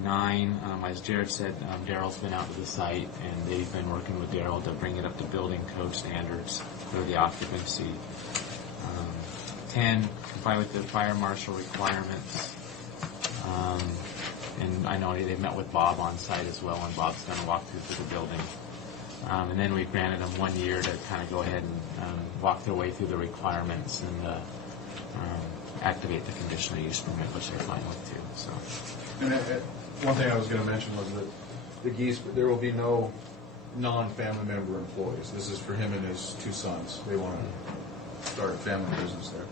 9, as Jared said, Daryl's been out to the site, and they've been working with Daryl to bring it up to building code standards for the occupancy. 10, comply with the fire marshal requirements. And I know they've met with Bob on site as well, and Bob's done a walkthrough through the building. And then we've granted them 1 year to kind of go ahead and walk their way through the requirements and activate the conditional use permit, which they're fine with too. So. And one thing I was going to mention was that the Geese, there will be no non-family member employees. This is for him and his 2 sons. They want to start a family business there.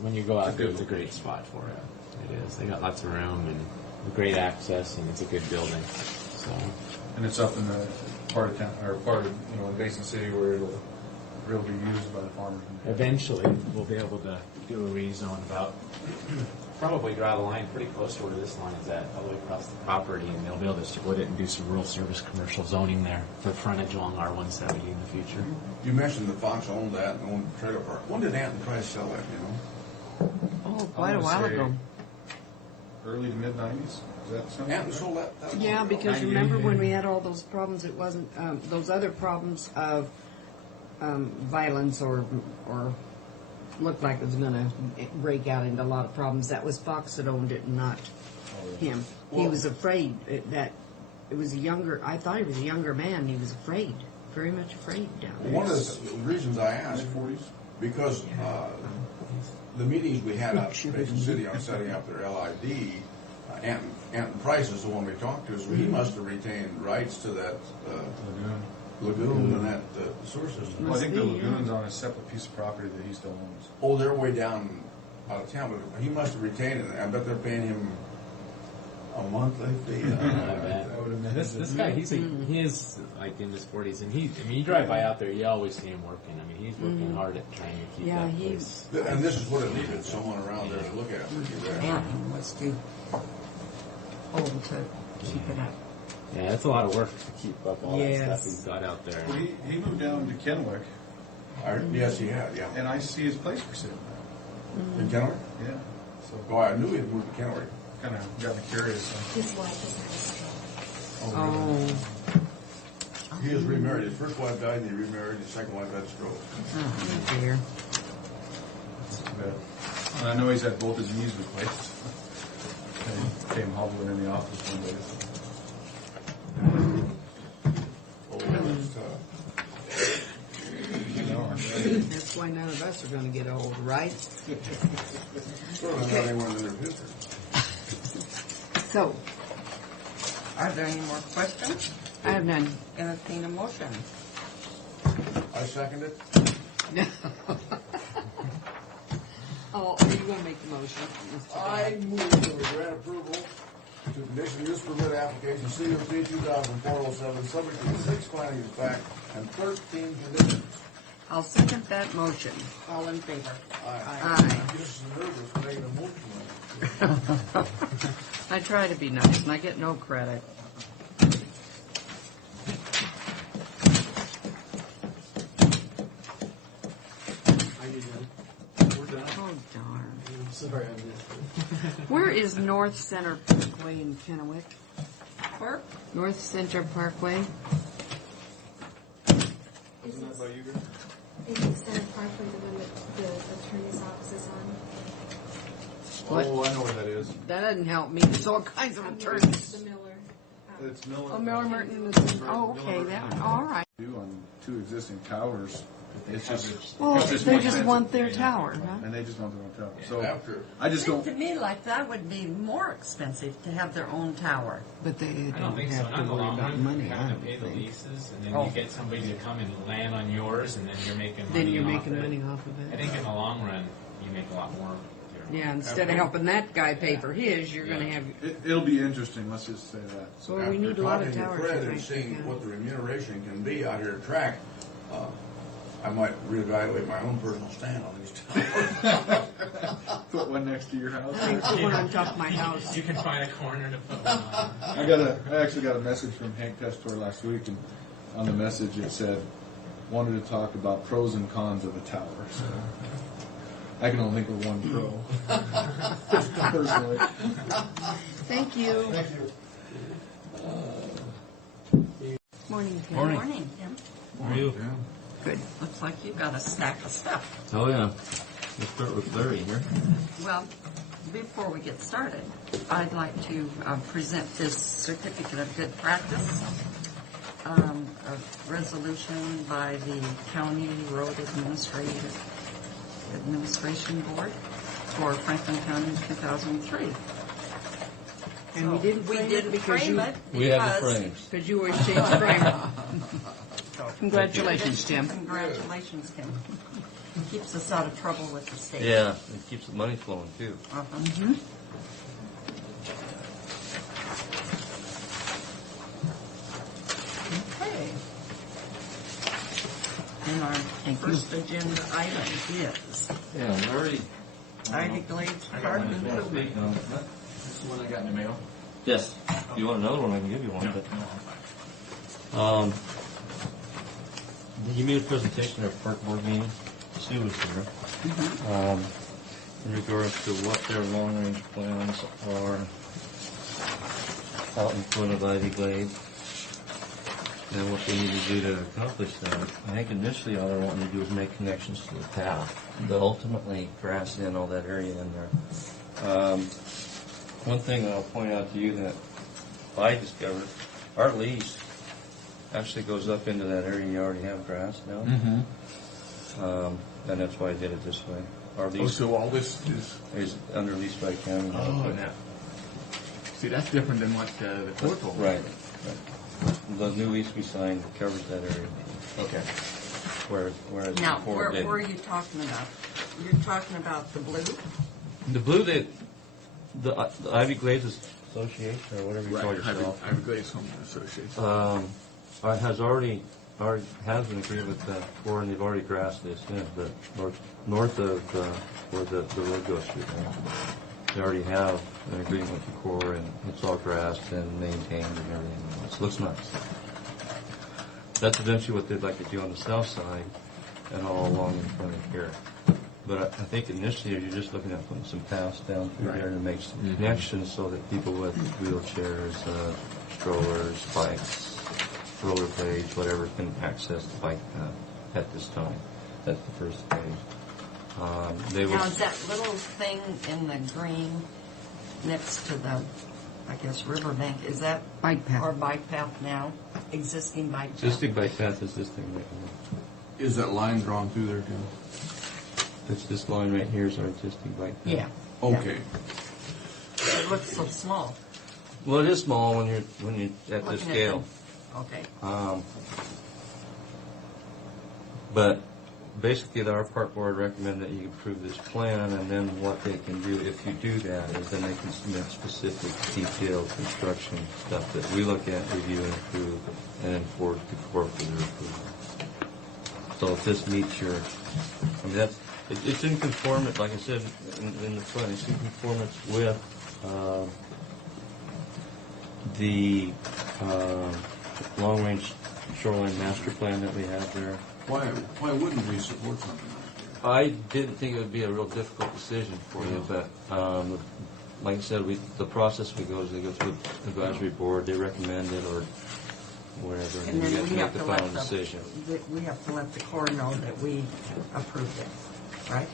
When you go out there, it's a great spot for it. It is. They got lots of room and great access, and it's a good building. So. And it's up in the part of town, or part of, in Basin City where it'll really be used by the farmers. Eventually, we'll be able to do a rezone about probably draw the line pretty close to where this line is at, all the way across the property, and they'll be able to split it and do some rural service commercial zoning there for frontage along R-170 in the future. You mentioned that Fox owned that and owned the trailer park. When did Anton try to sell that, you know? Oh, quite a I'm gonna while say ago. Early to mid-90s? Is that something? Anton sold that? was Yeah, long ago. because remember when we had all those problems, it wasn't, those other problems of violence or looked like it was going to break out into a lot of problems. That was Fox that owned it, not him. He Well- was afraid that it was a younger, I thought he was a younger man. He was afraid, very much afraid down there. One of the reasons I asked, Mid-40s? because the meetings we had up in Mason City on setting up their LID, Anton Price is the one we talked to, so he must have retained rights to that lagoon and that sewer system. Well, I think the Must be, yeah. lagoon's on a separate piece of property that he still owns. Oh, they're way down out of town, but he must have retained it. I bet they're paying him a monthly fee. This guy, he is like in his 40s, and you drive by out there, you always see him working. I mean, he's working hard at trying to keep Yeah, that he's- place. And this is what it needed, someone around there to look at it. And he was too old to keep it up. Yeah, it's a lot of work to keep up all that Yes. stuff he's got out there. Well, he moved down to Kennewick, Yes, he had, yeah. and I see his place for sale now. In Kennewick? Yeah, so Oh, I knew he had moved to Kennewick. kind of got me curious. His wife is not Oh, Oh, He is remarried. His first wife died, and he remarried. His second wife had a stroke. oh dear. that's too bad. And I know he's had both his knees replaced. And he came hobbling in the office one day. So. Oh, that's tough. That's why none of us are going to get old, right? Certainly not anyone in their history. So, are there any more questions? I have none. Entertain a motion. I second it. Oh, are you going to make the motion? I move that we grant approval to conditional use permit application CUP 2004-07, subject to 6 findings of fact and 13 conditions. I'll second that motion. All in favor? Aye. Aye. I'm just nervous making a motion. I try to be nice, and I get no credit. I did that. We're done. Oh, darn. I'm sorry I missed it. Where is North Center Parkway in Kennewick? Clerk? North Center Parkway? Isn't that by you guys? Is it Center Parkway the one that the attorney's office is on? What? Oh, I know where that is. That doesn't help me. There's all kinds of attorneys. The Miller. It's Miller. Oh, Miller Merton is, oh, okay, that one, all right. On 2 existing towers. It's just Well, it's just they more just expensive. want their tower, huh? And they just want their own tower. So After, I just Seems don't. to me like that would be more expensive to have their own tower. But they I don't don't think so. have Not to in the worry long about run. money, You're I having don't to pay the think. leases, and then Oh. you get somebody to come and land on yours, and then you're making money Then you're off making it. money off of I it. think in the long run, you make a lot more. Yeah, instead of helping that guy pay for his, you're gonna have, It'll be interesting. Let's just say that. so we after need a lot of talking to towers. Fred in and seeing Franklin what County. the remuneration can be out here at track, I might reevaluate my own personal stand on these towers. Put one next to your house. I put one on top of my house. You can find a corner to put one on. I actually got a message from Hank Testor last week, and on the message it said wanted to talk about pros and cons of a tower. So I can only think of one pro. Personally. Thank you. Thank you. Morning, Kim. Good morning, Tim. How are you? Good. Looks like you've got a stack of stuff. Oh, yeah. Let's start with Larry here. Well, before we get started, I'd like to present this certificate of good practice, a resolution by the County Road Administration Board for Franklin County 2003. And we didn't frame it because you, We have the frames. because you always change the frame. Congratulations, Tim. Congratulations, Tim. Keeps us out of trouble with the state. Yeah, it keeps the money flowing, too. Uh-huh. Okay. And our first agenda item is, Yeah, Larry Ivy Glades Park Improvement. This is the one I got in the mail. Yes. If you want another one, I can give you one. But, he made a presentation at Park Board meeting. Sue was there. In regards to what their long-range plans are out in front of Ivy Glade and what they need to do to accomplish that. I think initially all they're wanting to do is make connections to the path, but ultimately grass in all that area in there. One thing I'll point out to you that I discovered, our lease actually goes up into that area you already have grass now. And that's why I did it this way. Our lease so all this is under lease by county. now. See, that's different than what the court told me. Right. The new lease we signed covers that area. Okay. Whereas Now, before where it didn't. are you talking about? You're talking about the blue? The blue, the Ivy Glades Association, or whatever you call yourself, Ivy Glades Homeowners Association. has already has an agreement with the Corps, and they've already grassed this in, but north of where the road goes through there. They already have an agreement with the Corps, and it's all grassed and maintained and everything else. It looks nice. That's eventually what they'd like to do on the south side and all along in front of here. But I think initially you're just looking at putting some paths down through there to make some connections so that people with wheelchairs, strollers, bikes, rollerblades, whatever, can access the bike path at this time. That's the first phase. Now, is that little thing in the green next to the, I guess, riverbank, is that Bike path. our bike path now? Existing bike path? Existing bike path is this thing right here. Is that line drawn through there, Tim? It's this line right here is our existing bike path. Yeah. Okay. It looks so small. Well, it is small when you're at this Looking at scale. Okay. But basically, our park board recommend that you approve this plan, and then what they can do, if you do that, is then they can submit specific detailed construction stuff that we look at, review, and approve, and then forward to Corps for their approval. So if this meets your, I mean, it's in conformance, like I said in the front, it's in conformance with the long-range shoreline master plan that we have there. Why wouldn't we support something like that? I didn't think it would be a real difficult decision for you, but like I said, the process we go is they go through the advisory board, they recommend it or whatever, and And then you then guys we make have the to final let decision. we have to let the Corps know that we approved it, right?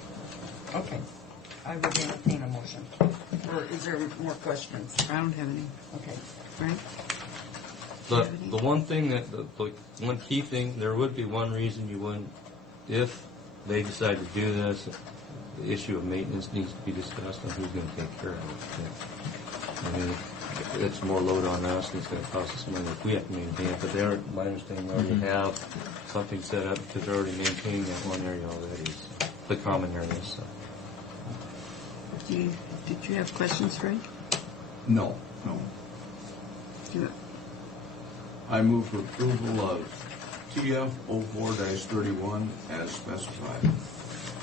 Okay. I would entertain a motion. Or is there more questions? I don't have any. Okay. Frank? The one thing that, the one key thing, there would be one reason you wouldn't, if they decide to do this, the issue of maintenance needs to be discussed and who's going to take care of it. I mean, it's more load on us and it's going to cost us money if we have to maintain it, but they are, my understanding, they already have something set up because they're already maintaining that one area already, so, the common area, so. Did you have questions, Frank? No. Do I move for approval of TF 04-31 as specified.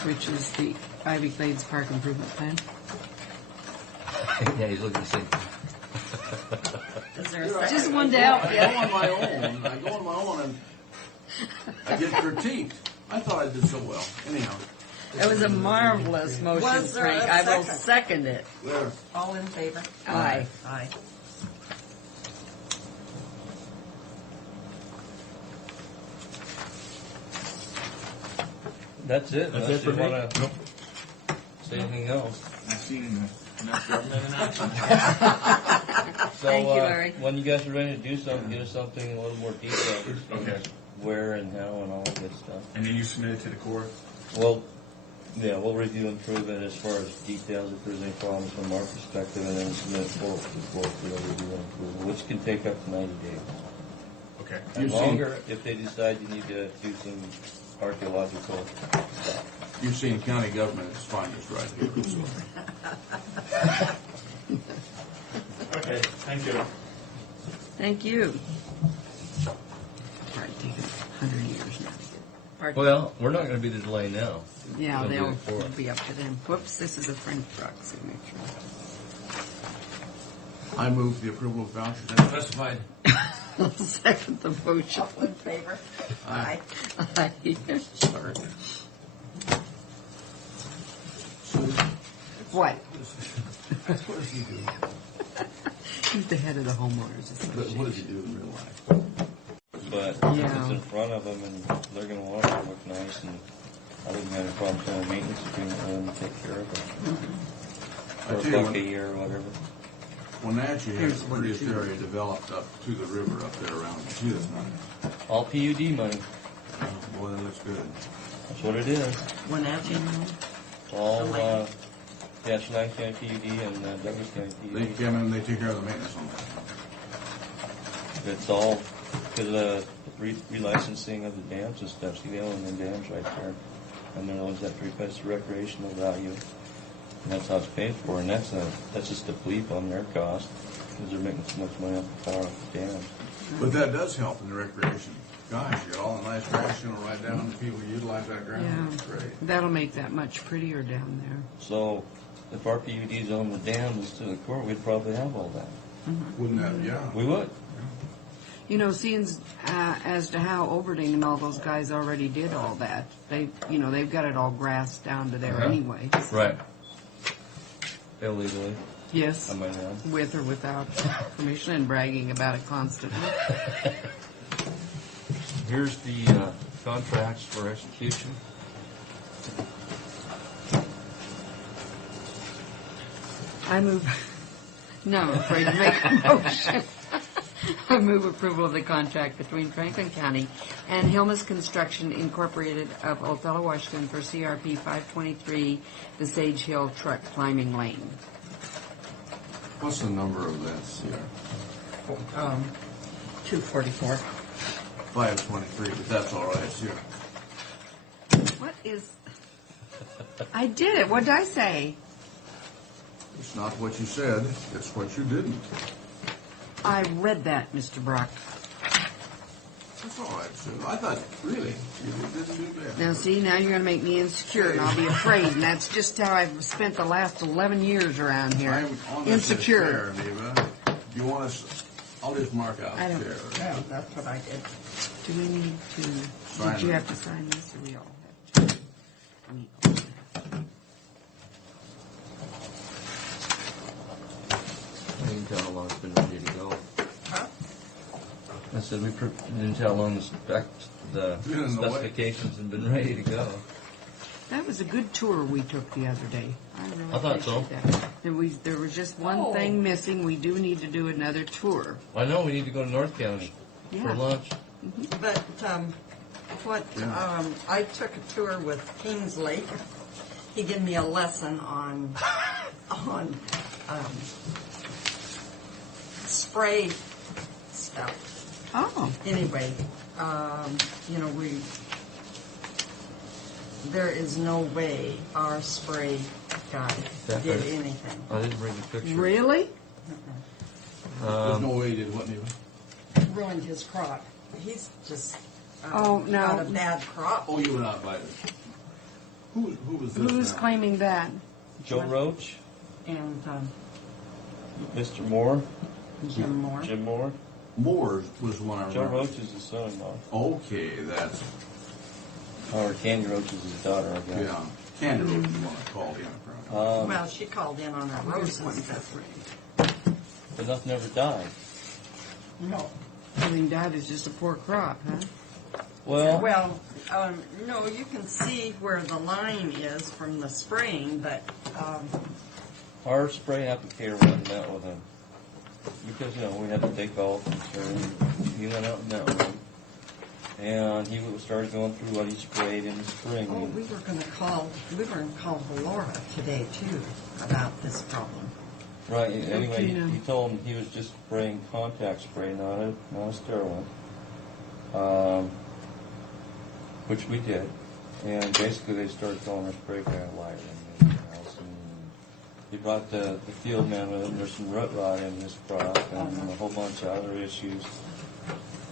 Which is the Ivy Glades Park Improvement Plan? Yeah, he's looking to see. Is there a second? Just one doubt. I go on my own and I get critiqued. I thought I did so well. Anyhow. It was a marvelous motion, Was there a Frank. I will second? second it. There. All in favor? Aye. Aye. That's it. That's Unless it for you me? want to say anything else. I've seen enough government in action. So, Thank you, Larry. when you guys are ready to do something, give us something in a little more detail. Okay. Where and how and all that good stuff. And then you submit it to the Corps? Well, yeah, we'll review and prove it as far as details, if there's any problems from our perspective, and then submit it forward to the Corps for their review and approval, which can take up to 90 days. Okay. And You've seen- longer if they decide you need to do some archaeological stuff. You've seen county government at its finest right here. So. Okay, thank you. Thank you. Probably taken 100 years now. Pardon? Well, we're not gonna be the delay now. Yeah, They'll do they'll it for us. be up to them. Whoops, this is a Frank Truck signature. I move the approval of vouchers as specified. I'll second the motion. All in favor? Aye. Aye. Sorry. What? What does he do? He's the head of the homeowners association. What does he do in real life? But Yeah. it's in front of them, and they're gonna want it to look nice, and I wouldn't have a problem signing a maintenance agreement with them to take care of it. I Or tell you a what, buck a year or whatever. Wenatchee has the prettiest area developed up to the river up there around the Judith. All PUD money, Boy, that looks good. that's what it is. Wenatchee. All, The land. National County PUD and Douglas County They PUD. come in and they take care of the maintenance on that. It's all because of the relicensing of the dams and stuff. See, they own the dams right there. And they're the ones that replace the recreational value. And that's how it's paid for. And that's just a bleep on their cost because they're making so much money off the power off the dams. But that does help in the recreation. Gosh, you got all the nice grass, right down, and people utilize that ground. Yeah. It's great. That'll make that much prettier down there. So if our PUDs own the dams to the court, we'd probably have all that. Wouldn't that, yeah. We would. You know, seeing as to how Oberding and all those guys already did all that, they've got it all grassed down to there anyway. Right. Illegally, Yes, I might add. with or without permission, and bragging about it constantly. Here's the contracts for execution. I move. No, I'm afraid to make a motion. I move approval of the contract between Franklin County and Hilmus Construction Incorporated of Othello, Washington for CRP 523, the Sage Hill Truck Climbing Lane. What's the number of that here? 244. 523, but that's all right, it's here. What is... I did it. What did I say? It's not what you said, it's what you didn't. I read that, Mr. Brock. That's all right, Sue. I thought, really, you didn't do that. Now, see, now you're going to make me insecure, and I'll be afraid, and that's just how I've spent the last 11 years around here. I'm on this Insecure. chair, Neva. Do you want us, I'll just mark out I don't- the chair. Yeah, that's what I did. Do we need to... Sign Did you it. have to sign this, or we all have to? We all have to. We didn't tell how long it's been ready to go. Huh? I said we didn't tell how long the Been in the way. specifications have been ready to go. That was a good tour we took the other day. I really I thought so. appreciate that. There was just one thing missing. We do need to do another tour. I know we need to go to North County for Yeah. lunch. But I took a tour with Kingsley. He gave me a lesson on spray stuff. Oh. Anyway, there is no way our spray guy did anything. I didn't bring the picture. Really? There's no way you did what, Neva? Ruined his crop. He's just Oh, no. got a bad crop. Oh, you were not invited. Who was this Who's now? claiming that? Joe Roach, And Mr. Moore, Jim Moore. Jim Moore. Moore was the one I Joe remember. Roach is his son-in-law. Okay, that's, Or Candy Roach is his daughter, I guess. yeah. Candy Road was the one I called in from. Well, she called in on her roses. But nothing ever died. No. Everything died is just a poor crop, huh? Well, No, you can see where the line is from the spraying, but our spray applicator went and met with him. Because, we had to take off and he went out and met with him. And he started going through what he sprayed in the spring. we were going to call Valora today too about this problem. Right, anyway, Okay, now. he told him he was just spraying contact spray, not a sterile one. Which we did. And basically they started throwing our spray can of light in the house. And he brought the field man with him. There's some root rot in his crop and a whole bunch of other issues.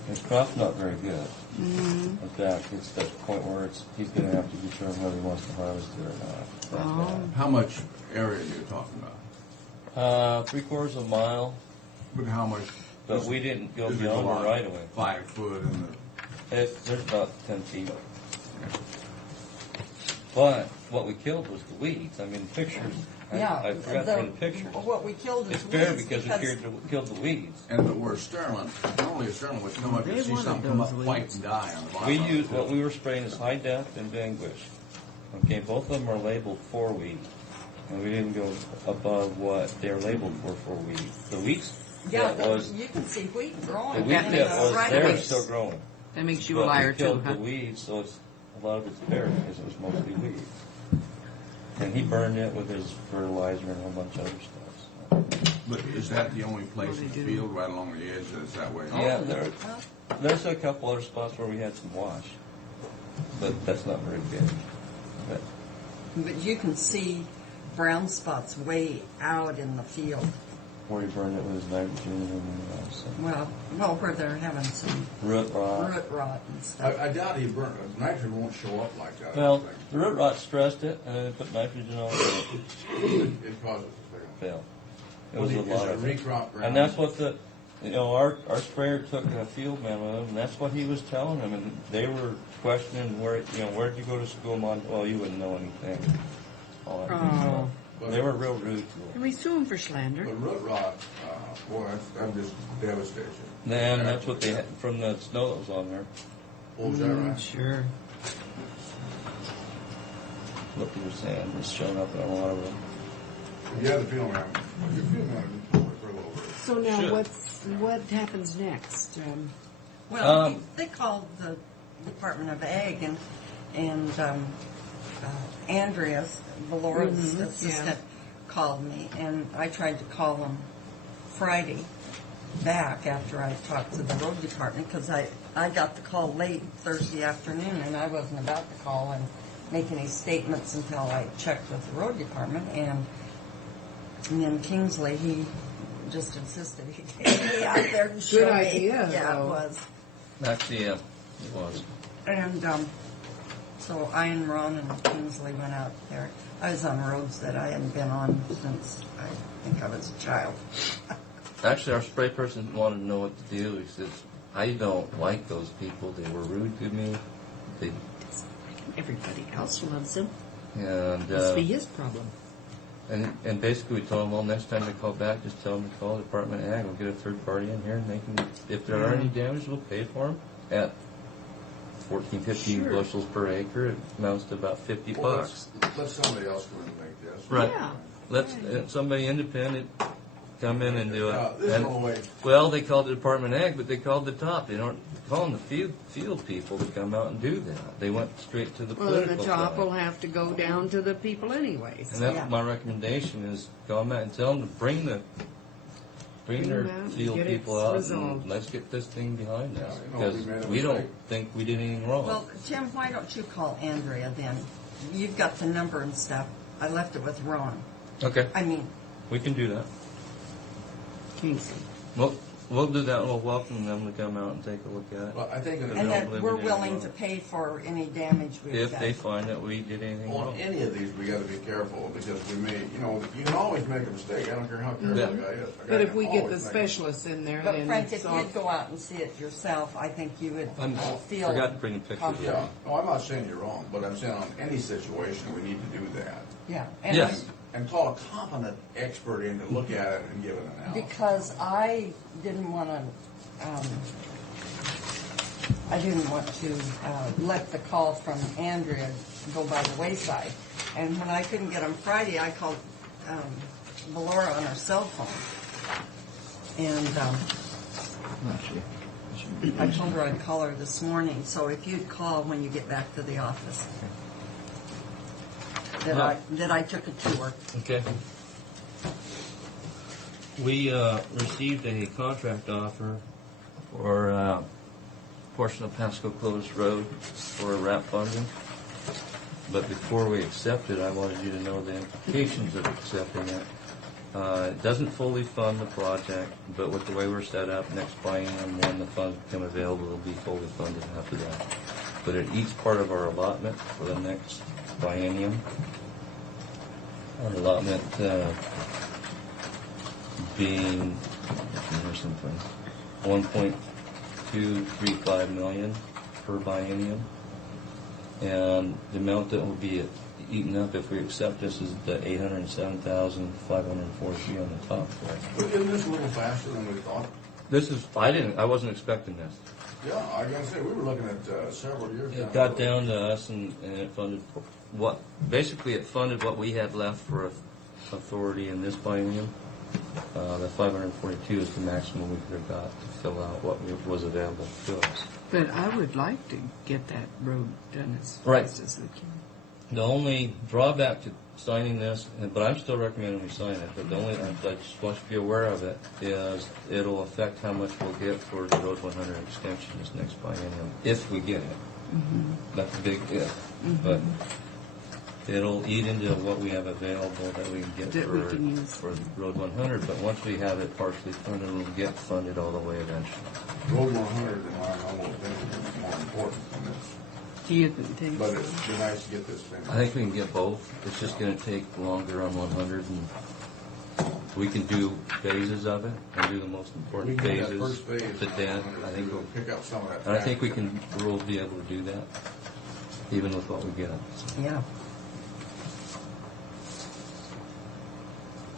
His crop's not very good. In fact, it's that point where he's going to have to determine whether he wants to harvest it or not. That bad. How much area are you talking about? 3/4 of a mile, But how much? but we didn't go Is it beyond a lot? the right of way. 5 foot and There's about 10 feet. But what we killed was the weeds. I mean, pictures. I forgot to bring the pictures. What we killed is It's fair weeds because we killed the weeds. and but we're Sterling. Normally a Sterling would come up and They see wanted something come up those white weeds. and die on the bottom. We of it. used what we were spraying is high def and vanquish. Okay, both of them are labeled for weed, and we didn't go above what they're labeled for weed. The weeds Yeah, that was you can see wheat the growing. wheat in that the was right there of is ways. still growing. That makes you a But liar we too, killed huh? the weeds, so a lot of it's bare because it was mostly weeds. And he burned it with his fertilizer and a whole bunch of other stuff. But is that the only place What in do the they do? field right along the edge that's that way? Yeah, there's a couple other spots where we had some wash, but that's not very big. But But you can see brown spots way out in the field. where he burned it with his nitrogen and some Well, where they're having some root rot. root rot and stuff. I doubt he burned, nitrogen won't show up like that. I Well, don't think. the root rot stressed it, and then they put nitrogen on it, It causes it to fail. failed. It was a lot of it. recrop ground. And that's what our sprayer took a field man with him, and that's what he was telling them, and they were questioning where'd you go to school, Mom? Well, you wouldn't know anything. All that good stuff. They were real rude to Can him. we sue him for slander? But root rot, boy, that's just devastation. And that's what they had from the snow that was on there. Oh, is that right? Sure. What they were saying was showing up in a lot of them. You have the feeling around. You feel around for a little bit. So now Sure. what happens next? Well, they called the Department of Ag and Andrea's, Valora's assistant, called me, and I tried to call them Friday back after I talked to the road department because I got the call late Thursday afternoon and I wasn't about to call and make any statements until I checked with the road department, and then Kingsley, he just insisted he take me out there and show me. idea, Yeah, though. it was. Actually, yeah, it was. And so I and Ron and Kingsley went out there. I was on roads that I hadn't been on since I think I was a child. Actually, our spray person wanted to know what to do. He says, I don't like those people. They were rude to me. They, Everybody else loves him. and, Must be his problem. and basically we told them, well, next time they call back, just tell them to call the Department of Ag. We'll get a third party in here, and they can, if there are any damage, we'll pay for them at 14, 15 Sure. bushels per acre. It amounts to about $50. Well, let somebody else go and make this. Right. Yeah. Let's somebody independent come in and do it. There's And- no way. well, they called the Department of Ag, but they called the top. They don't call them the field people to come out and do that. They went straight to the Well, then political the top side. will have to go down to the people anyways. And that's Yeah. my recommendation is go out and tell them to bring their them out and field get it people out resolved. and let's get this thing behind us Yeah, you know, because we made a we don't mistake. think we did anything wrong. Well, Jim, why don't you call Andrea then? You've got the number and stuff. I left it with Ron. okay, I mean, we can do that. Kingsley. We'll do that. We'll welcome them to come out and take a look at it. Well, I think And and don't that believe we're we did willing wrong. to pay for any damage we've If got. they find that we did anything on wrong. any of these, we gotta be careful, because we may, you can always make a mistake, I don't care how careful Yeah. the guy is. A guy But if can we get the always make a- specialists in there, But then Frank, it's if all... you'd go out and see it yourself, I think you would I feel... forgot to bring the pictures. comfortable. Yeah, no, I'm not saying you're wrong, but I'm saying on any situation, we need to do that. Yeah. And Yes. And call a competent expert in to look at it and give an analysis. Because I didn't want to, let the call from Andrea go by the wayside. And when I couldn't get them Friday, I called Valora on her cell phone. And I told her I'd call her this morning. So if you'd call when you get back to the office, that I took a tour. Okay. We received a contract offer for a portion of Pasco Clovis Road for RAP funding. But before we accept it, I wanted you to know the implications of accepting it. It doesn't fully fund the project, but with the way we're set up, next biennium, when the funds become available, it'll be fully funded after that. But it eats part of our allotment for the next biennium. Our allotment being, here's something, 1.235 million per biennium. And the amount that will be eaten up if we accept this is the 807,543 on the top there. But isn't this a little faster than we thought? This is, I wasn't expecting this. Yeah, I gotta say, we were looking at several years. It got down to us and it funded basically it funded what we had left for authority in this biennium. The 542 is the maximum we could have got to fill out what was available to us. But I would like to get that road done as Right. fast as we can. The only drawback to signing this, but I'm still recommending we sign it, but the only, I just want you to be aware of it, is it'll affect how much we'll get for the Road 100 extension this next biennium, if we get it. That's a big if. But it'll eat into what we have available that we can get That we can use. for Road 100, but once we have it partially funded, it'll get funded all the way eventually. Road 100 in my humble opinion is more important than this. Do you think? But it'd be nice to get this finished. I think we can get both. It's just going to take longer on 100, and we can do phases of it and do the most We important can do that phases. first phase. But then I think we'll pick up some of that. and I think we'll be able to do that, even with what we get. Yeah.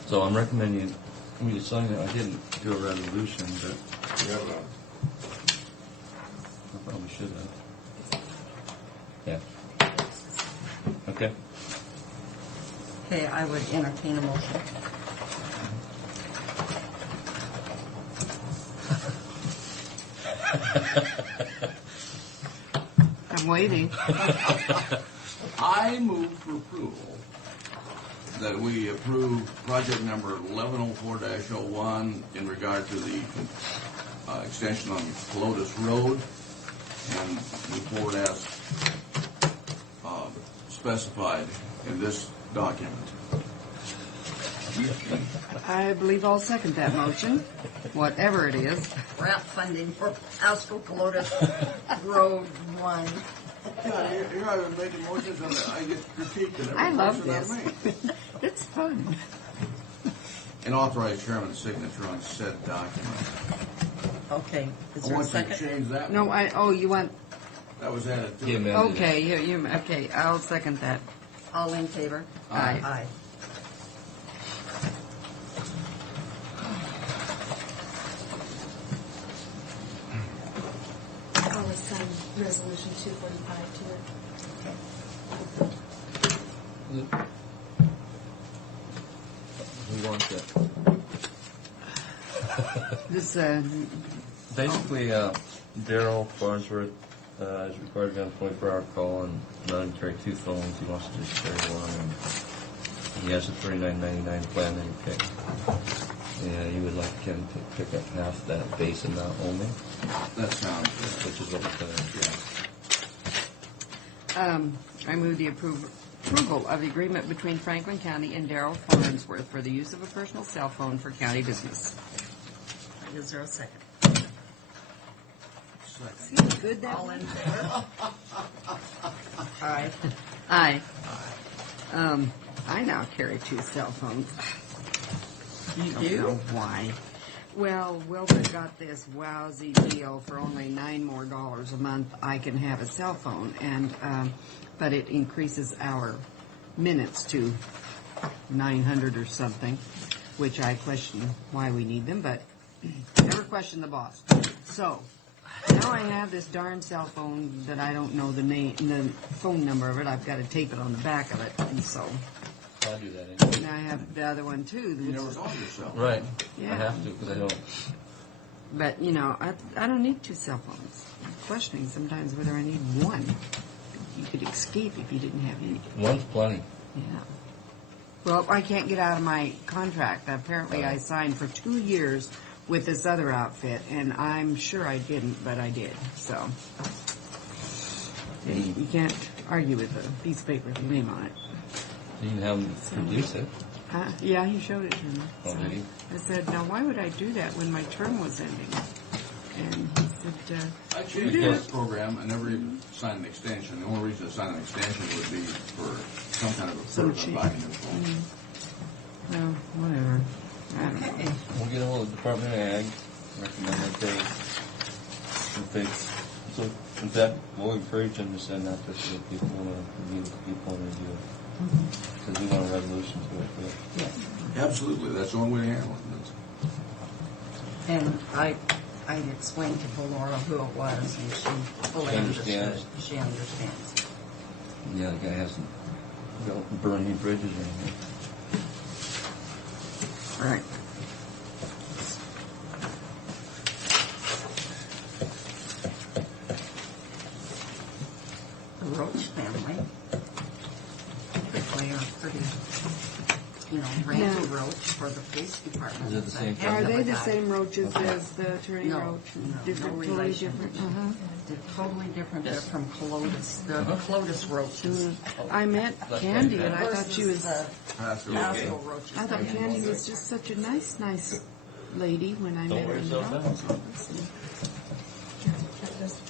So I'm recommending we sign it. I didn't do a resolution, but We have I probably should have. Yeah. Okay. Okay, I would entertain a motion. I'm waiting. I move for approval that we approve project number 1104-01 in regard to the extension on Pelotas Road and move forward as specified in this document. I believe I'll second that motion, whatever it is. Grant funding for Pasco Pelotas Road 1. Yeah, you're either making motions and I get critiqued and every I love motion I this. make. It's fun. And authorize chairman's signature on said document. Okay, is I there a want you to second? change that. No, one. you want, That was added to He it. amended it. okay, okay, I'll second that. All in favor? Aye. Aye. I'll assign resolution 245 to it. We want that. This, Basically, Daryl Farnsworth is required to be on a 24-hour call and not even carry two phones. He wants to just carry one. And he has a $39.99 plan that he picked. And he would like Ken to pick up half that base amount only, That sounds good. which is what we're going to do. I move the approval of the agreement between Franklin County and Darrell Farnsworth for the use of a personal cell phone for county business. Is there a second? See how good that All was? in favor? Aye. Aye. I now carry two cell phones. You I don't know why. Well, Wilbur got this wowsy deal for only $9 more a month. I can have a cell phone, and but it increases our minutes to 900 or something, which I question why we need them, but never question the boss. So now I have this darn cell phone that I don't know the phone number of it. I've got to tape it on the back of it, and so I'll do that anyway. now I have the other one too. You never saw yourself. Right. Yeah. I have to because I don't. But, you know, I don't need two cell phones. I'm questioning sometimes whether I need one. You could escape if you didn't have any. One's plenty. Yeah. Well, I can't get out of my contract. Apparently I signed for 2 years with this other outfit, and I'm sure I didn't, but I did. So, you can't argue with a piece of paper with your name on it. You can have them produce it. Yeah, he showed it to me. Oh, did he? I said, now why would I do that when my term was ending? And he said, I changed this program, I never even signed an extension. The only reason to sign an extension would be for some kind of a Some perk on change. buying new phone. well, whatever. I don't know. We'll get a hold of the Department of Ag, recommend that they, so in fact, we'll encourage them to send that to the people and meet with the people and review it. Because we want a resolution to it, but Yes. Absolutely, that's the only way to handle it. And I explained to Valora who it was, and she fully She understood. understands. She understands. yeah, the guy hasn't burned any bridges or anything. All right. The Roach family typically are pretty, Randy Yeah. Roach for the police department. Is it the same Are they the guy. same roaches as the Attorney No, Roach? no, Different, no totally relation. different. They're totally different. They're from Clovis. They're the Clovis Roaches. I met Candy, and I thought she was. Versus That's the okay. Pasco Roaches. I thought Candy was just such a nice lady when I met her in the doctor's office.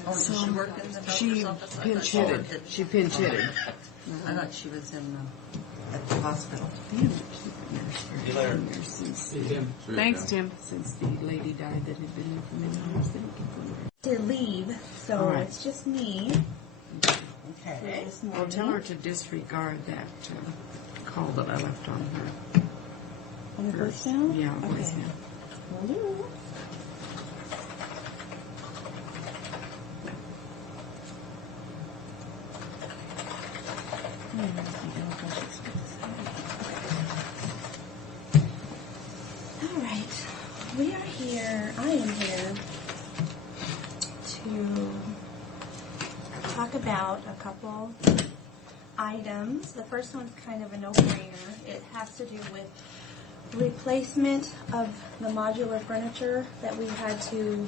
Oh, did she work in the doctor's She office? I pinch thought she hitted. worked at- She pinch hitted. I thought she was in at the hospital. See you later. Since, Hey, Tim. thanks, Tim. Since the lady died that had been there for many years, thank you. To leave, so All right. it's just me Okay. this I'll morning. tell her to disregard that call that I left on her. On the First. voicemail? Yeah, Okay. voicemail. Will do. All right, we are here, I am here to talk about a couple items. The first one's kind of a no-brainer. It has to do with replacement of the modular furniture that we had to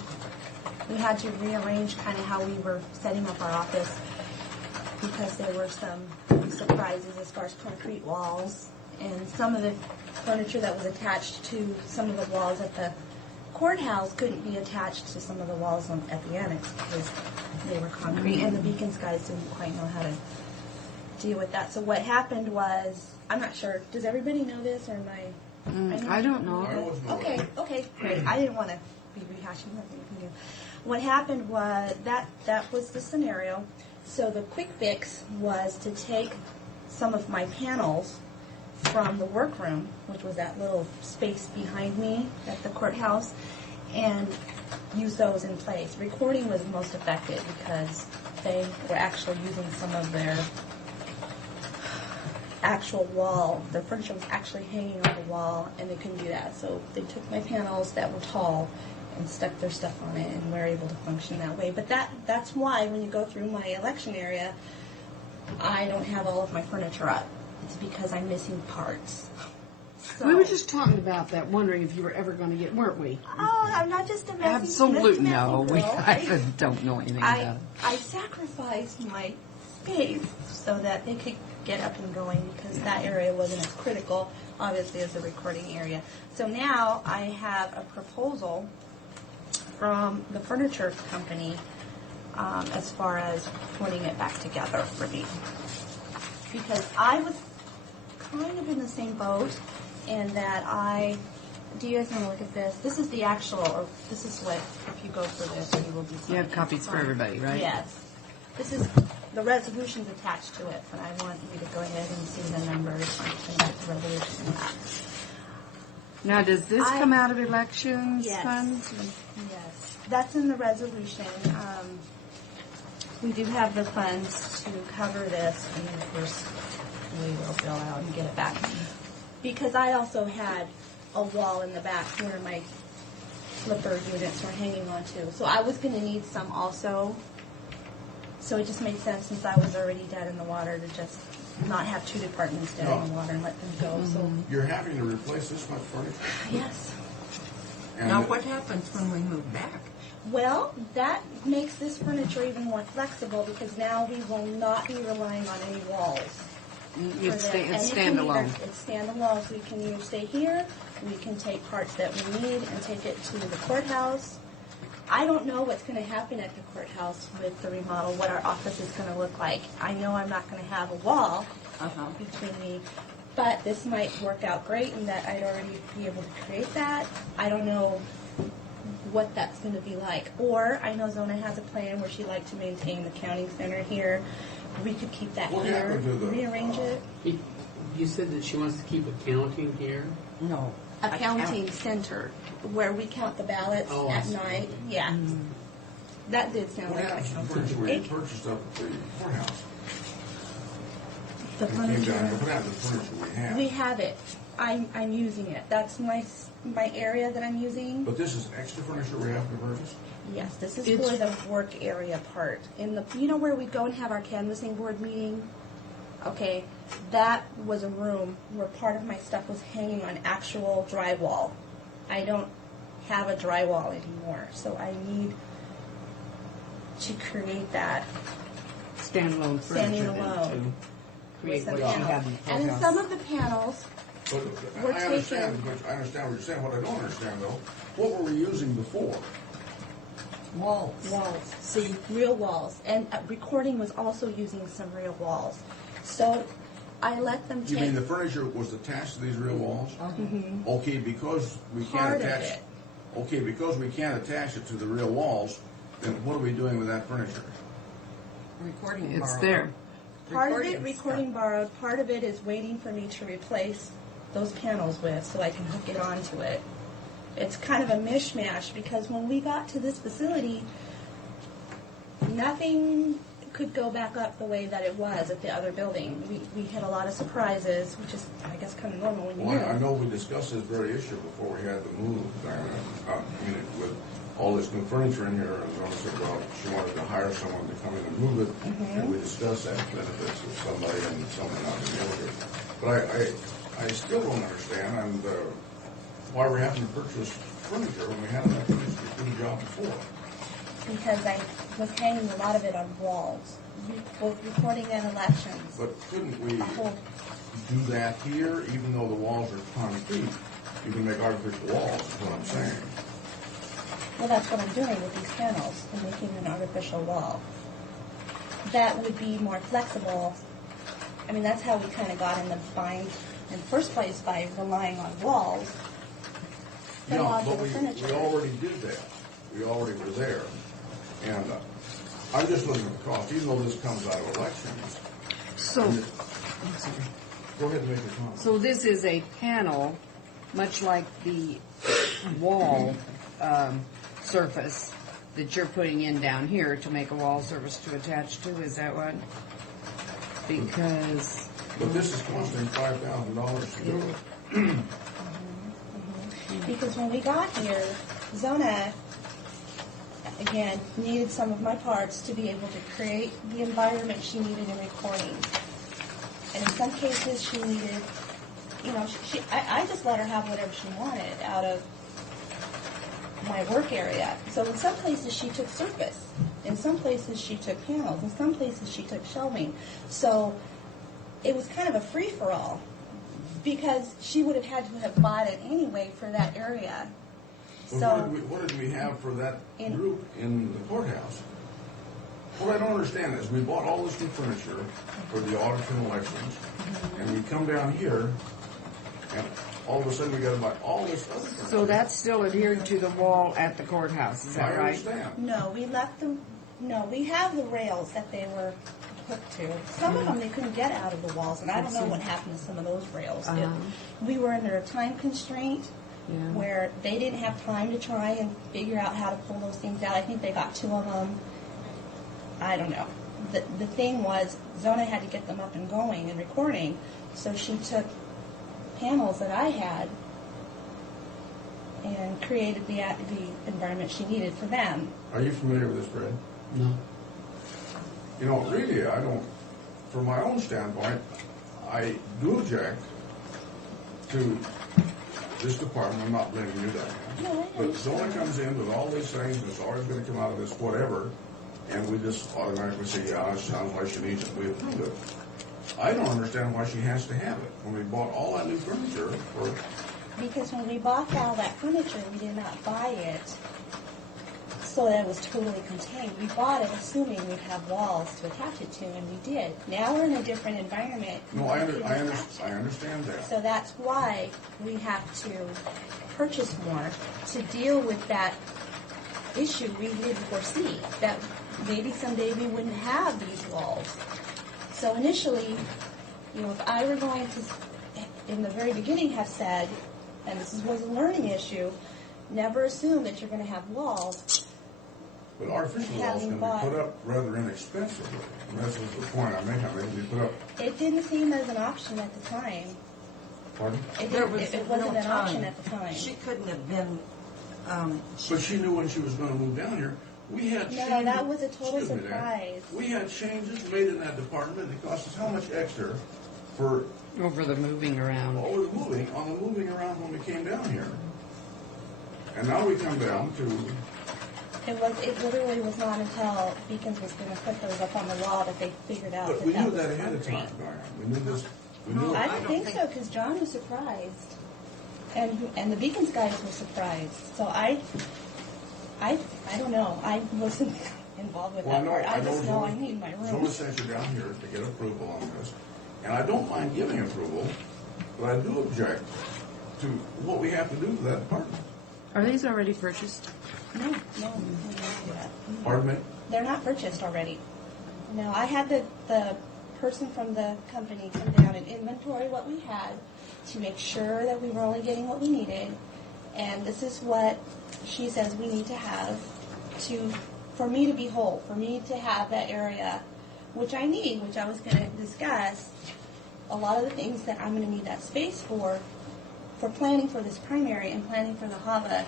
rearrange kind of how we were setting up our office because there were some surprises as far as concrete walls and some of the furniture that was attached to some of the walls at the courthouse couldn't be attached to some of the walls at the annex because they were concrete and the Beacons guys didn't quite know how to deal with that. So what happened was, I'm not sure, does everybody know this or am I don't know. I wasn't aware. Okay, great. I didn't want to be rehashing nothing from you. What happened was that was the scenario. So the quick fix was to take some of my panels from the workroom, which was that little space behind me at the courthouse, and use those in place. Recording was most effective because they were actually using some of their actual wall. The furniture was actually hanging on the wall, and they couldn't do that. So they took my panels that were tall and stuck their stuff on it, and we're able to function that way. But that's why when you go through my election area, I don't have all of my furniture up. It's because I'm missing parts. So, We were just talking about that, wondering if you were ever going to get, weren't we? Oh, I'm not just a messy, Absolute messy no. girl. I don't know anything about I, it. I sacrificed my space so that they could get up and going because that area wasn't as critical, obviously, as the recording area. So now I have a proposal from the furniture company as far as putting it back together for me. Because I was kind of in the same boat in that do you guys want to look at this? This is the actual, or this is what, if you go for this, you will be You have copies for everybody, right? Yes. This is, the resolution's attached to it, but I want you to go ahead and see the numbers and get the resolution. Now, does this I- come out of elections Yes. funds? Yes, that's in the resolution. We do have the funds to cover this, and then of course, we will fill out and get it back. Because I also had a wall in the back where my flipper units were hanging onto. So I was going to need some also. So it just made sense since I was already dead in the water to just not have two departments dead in the water and let them go. So You're having to replace this much furniture? yes. And Now, what happens when we move back? Well, that makes this furniture even more flexible because now we will not be relying on any walls. It's for them. it's And it can standalone. either- It's standalone, so we can either stay here, we can take parts that we need and take it to the courthouse. I don't know what's going to happen at the courthouse with the remodel, what our office is going to look like. I know I'm not going to have a wall between me, but this might work out great in that I'd already be able to create that. I don't know what that's going to be like. Or I know Zona has a plan where she'd like to maintain the counting center here. We could keep that What here, happened to the, rearrange it. You said that she wants to keep accounting here? No. A counting center where we count the ballots Oh, I at see. night. Yeah. That did sound what like happened to the furniture we purchased up at the courthouse? the We came down here, furniture. what happened to the furniture we had? We have it. I'm using it. That's my area that I'm using. But this is extra furniture we have to purchase? Yes, this is It's- for the work area part. In the, you know where we go and have our canvassing board meeting? Okay, that was a room where part of my stuff was hanging on actual drywall. I don't have a drywall anymore, so I need to create that Standalone standing furniture. alone. Create with what some you have in panels. the And then courthouse. some of the panels, But We're I understand, taking- but I understand what you're saying. What I don't understand though, what were we using before? Walls. walls, see, real walls. And recording was also using some real walls. So I let them You take mean the furniture was attached to these real walls? Okay, because we can't part of attach. it. Okay, because we can't attach it to the real walls, then what are we doing with that furniture? Recording It's borrowed. there. Part of it Recording recording borrowed, part of it is waiting for me to replace those panels with so I can hook it onto it. It's kind of a mishmash because when we got to this facility, nothing could go back up the way that it was at the other building. We had a lot of surprises, which is, I guess, kind of normal when you're Well, I new. know we discussed this very issue before we had the move, with all this new furniture in here, and Zona said, well, she wanted to hire someone to come in and move it, and we discussed that benefits of somebody and someone not being able to. But I still don't understand, and why we're having to purchase furniture when we had enough furniture to do the job before. Because I was hanging a lot of it on walls, both recording and elections. But couldn't we A whole- do that here, even though the walls are concrete? You can make artificial walls, is what I'm saying. Well, that's what I'm doing with these panels. I'm making an artificial wall. That would be more flexible. I mean, that's how we kind of got in the bind in the first place by relying on walls for Yeah, modular but we furniture. already did that. We already were there. And I'm just looking at the cost, even though this comes out of elections. So, Go ahead and make your comment. so this is a panel, much like the wall surface that you're putting in down here to make a wall surface to attach to. Is that what? Because But this is costing $5,000 to do it. Because when we got here, Zona, again, needed some of my parts to be able to create the environment she needed in recording. And in some cases, she needed, I just let her have whatever she wanted out of my work area. So in some places, she took surface. In some places, she took panels. In some places, she took shelving. So it was kind of a free-for-all because she would have had to have bought it anyway for that area. Well, So what did we have for that In- group in the courthouse? What I don't understand is we bought all this new furniture for the audits and elections, and we come down here, and all of a sudden we gotta buy all this other furniture. so that's still adhered to the wall at the courthouse. Is I that right? understand. no, we left them. No, we have the rails that they were hooked to. Some of them they couldn't get out of the walls, and I don't know what happened to some of those rails. We were under a time constraint Yeah. where they didn't have time to try and figure out how to pull those things out. I think they got 2 of them. I don't know. The thing was, Zona had to get them up and going and recording, so she took panels that I had and created the environment she needed for them. Are you familiar with this, Fred? No. You know, really, I don't, from my own standpoint, I do object to this department. I'm not blaming you, Diane. No, I But Zona comes in with all these things, and it's always gonna come out of this whatever, and we just automatically say, yeah, it sounds like she needs it, we approve it. I don't understand why she has to have it when we bought all that new furniture for. Because when we bought all that furniture, we did not buy it so that it was totally contained. We bought it assuming we'd have walls to attach it to, and we did. Now we're in a different environment. No, I understand that. So that's why we have to purchase more to deal with that issue we didn't foresee, that maybe someday we wouldn't have these walls. So initially, if I were going to, in the very beginning, have said, and this was a learning issue, never assume that you're going to have walls. But artificial walls can be put up rather inexpensively. And that's the point I'm making. They can be put up. It didn't seem as an option at the time. Pardon? There was It no wasn't an time. option at the time. She couldn't have been, But she knew when she was going to move down here. We had No, changes. that was a total Excuse me, Dan. surprise. We had changes made in that department. It cost us how much extra for Over the moving around. on the moving around when we came down here. And now we come down to, It literally was not until Beacons was going to put those up on the wall that they figured out but that we that knew was that ahead of concrete. time, Diane. We knew this. We knew I it. don't think so, because John was surprised, and the Beacons guys were surprised. So I don't know. I wasn't involved with that part. I just know I need my Zoma room. sent you down here to get approval on this, and I don't mind giving approval, but I do object to what we have to do to that department. Are these already purchased? No, we don't do that. Pardon me? They're not purchased already. No, I had the person from the company come down and inventory what we had to make sure that we were only getting what we needed. And this is what she says we need to have for me to be whole, for me to have that area, which I need, which I was going to discuss. A lot of the things that I'm going to need that space for planning for this primary and planning for the HAVA,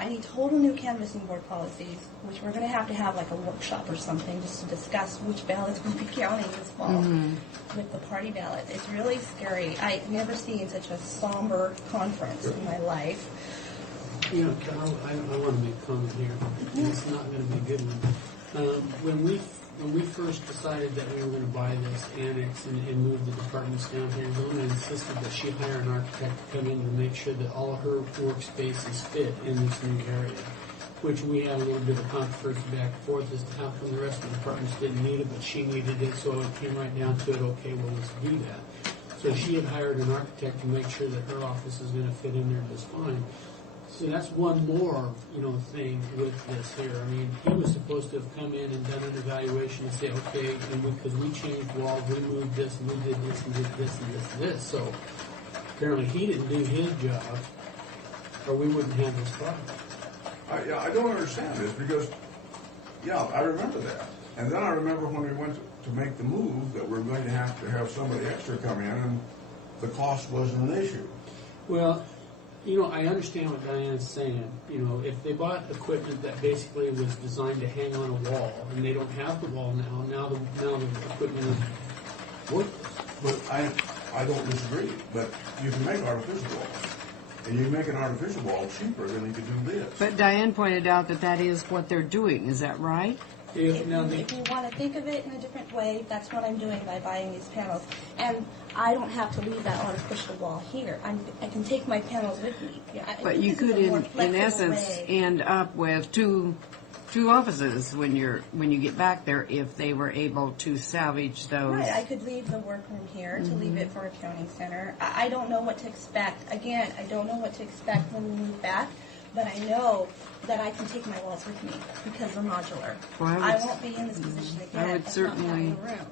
I need total new canvassing board policies, which we're going to have like a workshop or something just to discuss which ballots we'll be counting this fall with the party ballot. It's really scary. I've never seen such a somber conference in my life. Carol, I want to make a comment here. It's not going to be a good one. When we first decided that we were going to buy this annex and move the departments down here, Zona insisted that she hire an architect to come in to make sure that all her workspaces fit in this new area, which we had a little bit of controversy back and forth as to how come the rest of the departments didn't need it, but she needed it, so it came right down to it, okay, well, let's do that. So she had hired an architect to make sure that her office is going to fit in there just fine. So that's one more, thing with this here. I mean, he was supposed to have come in and done an evaluation and say, okay, because we changed walls, we moved this, and we did this, and did this, and this, and this. So apparently he didn't do his job, or we wouldn't have this problem. I don't understand this because, I remember that. And then I remember when we went to make the move that we're going to have somebody extra come in and the cost wasn't an issue. Well, I understand what Diane's saying. If they bought equipment that basically was designed to hang on a wall, and they don't have the wall now the equipment is worthless. But I don't disagree. But you can make artificial walls. And you can make an artificial wall cheaper than you could do this. But Diane pointed out that is what they're doing. Is that right? If you want to think of it in a different way, that's what I'm doing by buying these panels. And I don't have to leave that artificial wall here. I can take my panels with me. But you This is could, a more in flexible essence, way. end up with two offices when you get back there if they were able to salvage those. Right, I could leave the workroom here to leave it for a counting center. I don't know what to expect. Again, I don't know what to expect when we move back, but I know that I can take my walls with me because they're modular. Well, I won't be in this position again would of not having a room.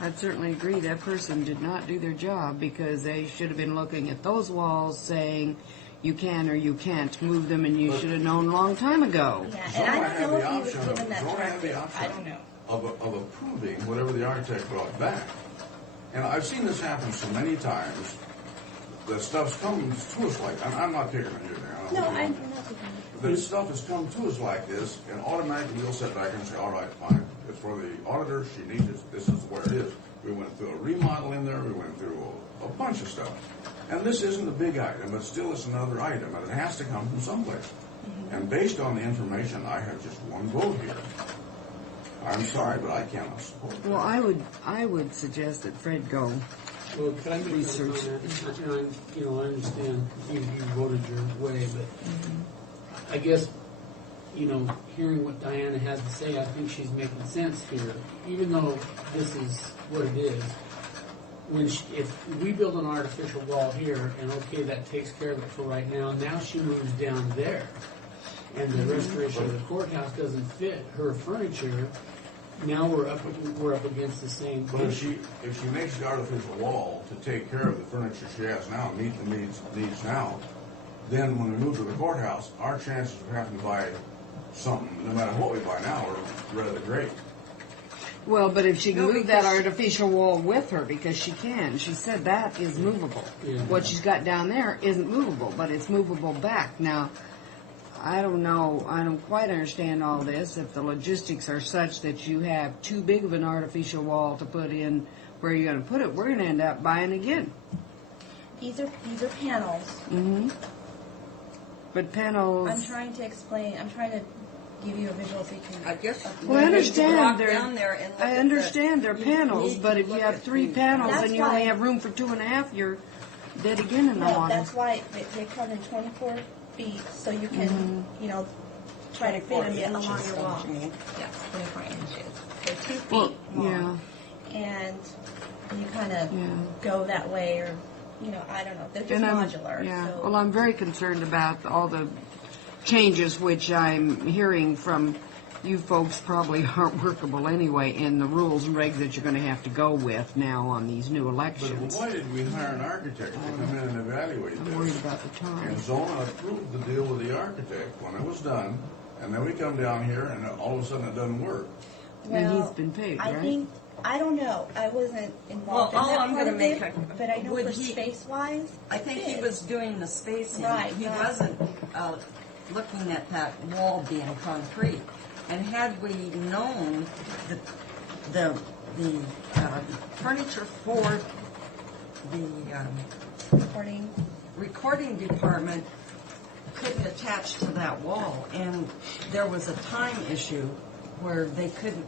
I'd certainly agree that person did not do their job because they should have been looking at those walls saying you can or you can't move them, and you should have known a long time ago. Yeah, and I don't know if he was Zona given that had the directive. option I don't know. of approving whatever the architect brought back. And I've seen this happen so many times. The stuff's come to us like, I'm not picking on you now. No, I'm not taking The stuff has come to us like this, and automatically we'll sit back and say, all right, fine. It's for the auditor. She needs it. This is where it is. We went through a remodel in there. We went through a bunch of stuff. And this isn't a big item, but still it's another item, and it has to come from someplace. And based on the information, I have just one vote here. I'm sorry, but I cannot support that. Well, I would suggest that Fred go. Well, can I make Research. a comment? I understand you voted your way, but I guess, hearing what Diana has to say, I think she's making sense here. Even though this is what it is, if we build an artificial wall here, and okay, that takes care of it for right now, now she moves down there, and the restoration of the courthouse doesn't fit her furniture, now we're up against the same But if issue. she makes the artificial wall to take care of the furniture she has now, meet the needs now, then when we move to the courthouse, our chances of having to buy something, no matter what we buy now, are rather great. Well, but if she can No, move that because- artificial wall with her, because she can, she said that is movable. Yeah. What she's got down there isn't movable, but it's movable back. Now, I don't know, I don't quite understand all this, if the logistics are such that you have too big of an artificial wall to put in where you're gonna put it, we're gonna end up buying again. These are panels. Mm-hmm. But panels. I'm trying to give you a visual so you can. I guess. Well, I you need to walk understand down there and look I at understand they're you panels, need but to if you look have at 3 the- panels That's and you only why- have room for 2.5, you're dead again in the No, water. that's why they cut in 24 feet, so you can, try to fit 24 them in along inches, your don't wall. you mean? Yes, 24 inches. They're 2 feet Well, long. And you kind of Yeah. go that way, or, I don't know. They're just modular. Yeah. So. Well, I'm very concerned about all the changes which I'm hearing from you folks probably aren't workable anyway in the rules and regs that you're going to have to go with now on these new But elections. why did we hire an architect to come in and evaluate I'm worried this? about the time. And Zona approved the deal with the architect when it was done, and then we come down here and all of a sudden it doesn't work. And he's Well, been paid, I right? think, I don't know. I wasn't involved Well, in that all I'm part gonna of make it, a- but I know would for he- space-wise, I think it he is. was doing the spacing. Right, He right. wasn't looking at that wall being concrete. And had we known that the furniture for the recording department couldn't attach to that wall, and there was a time issue where they couldn't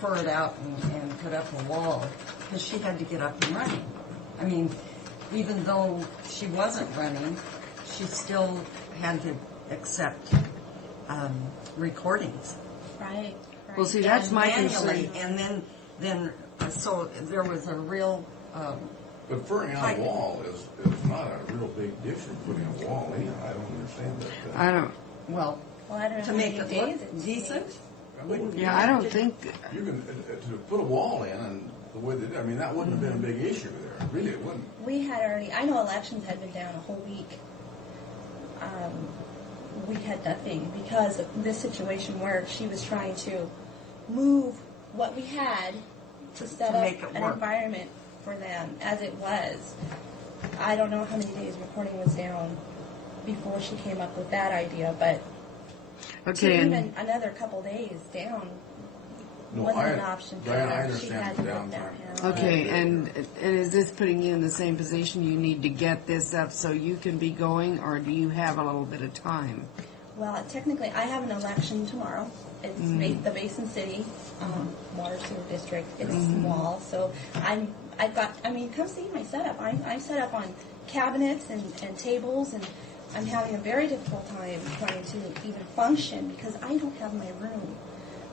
fur it out and put up a wall because she had to get up and running. I mean, even though she wasn't running, she still had to accept recordings. Right. Well, see, that's And my manually, concern. and then so there was a real. But furring out a wall is not a real big issue, putting a wall in. I don't understand that. I don't. Well, Well, I don't know to how make many it days look it's decent. Yeah, I don't think. You can, to put a wall in and the way they did, I mean, that wouldn't have been a big issue there. Really, it wouldn't. We had already, I know elections had been down a whole week. We had nothing because of this situation where she was trying to move what we had to set To up make it an work. environment for them as it was. I don't know how many days recording was down before she came up with that idea, but to Okay, even and another couple days down No, wasn't an option for Diana, I her. She understand had the to put that downtime. panel. okay, and is this putting you in the same position? You need to get this up so you can be going, or do you have a little bit of time? Well, technically, I have an election tomorrow. It's the Basin City Water Sewer District. It's small, so come see my setup. I'm set up on cabinets and tables, and I'm having a very difficult time trying to even function because I don't have my room.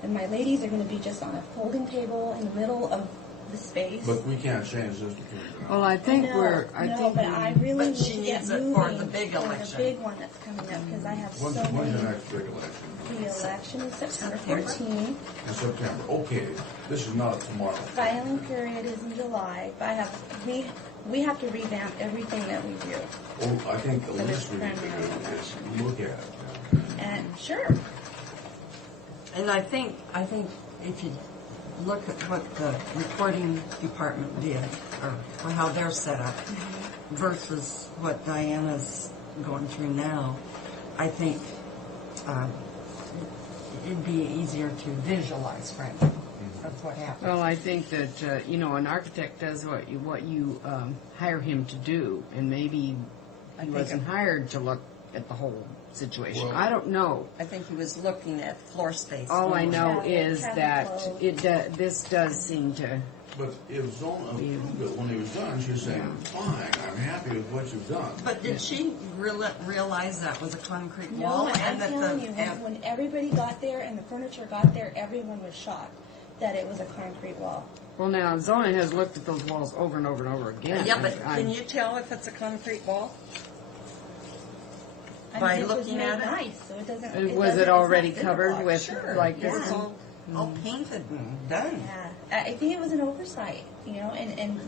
And my ladies are going to be just on a folding table in the middle of the space. But we can't change this between. Well, I think no, but I really But need she to get needs it moving for the big for election. the big one that's coming up because I have When's so the many. next big election? The election is September September. 14. In September. Okay, this is not tomorrow. Filing period is in July. But we have to revamp everything that we do. Oh, I think the For this least we need to primary do is look at it. And sure, And I think if you look at what the recording department did, or how they're set up, versus what Diana's going through now, I think it'd be easier to visualize, frankly, of what happened. Well, I think that an architect does what you hire him to do, and maybe he wasn't hired to look at the whole situation. Well- I don't know. I think he was looking at floor space. All I know Yeah, is traffic that flow. this does seem to. But if Zona approved it when he was done, she was saying, fine, I'm happy with what you've done. But did she realize that was a concrete No, wall? I'm that telling you, when everybody got there and the furniture got there, everyone was shocked that it was a concrete wall. Well, now Zona has looked at those walls over and over and over again. Yeah, but I- can you tell if it's a concrete wall? I By mean, it was looking made at it? nice, so it doesn't. Was doesn't- it already it's not covered cinder block. with Sure. like Yeah, this? it's all painted and done. Yeah, I think it was an oversight, you know, and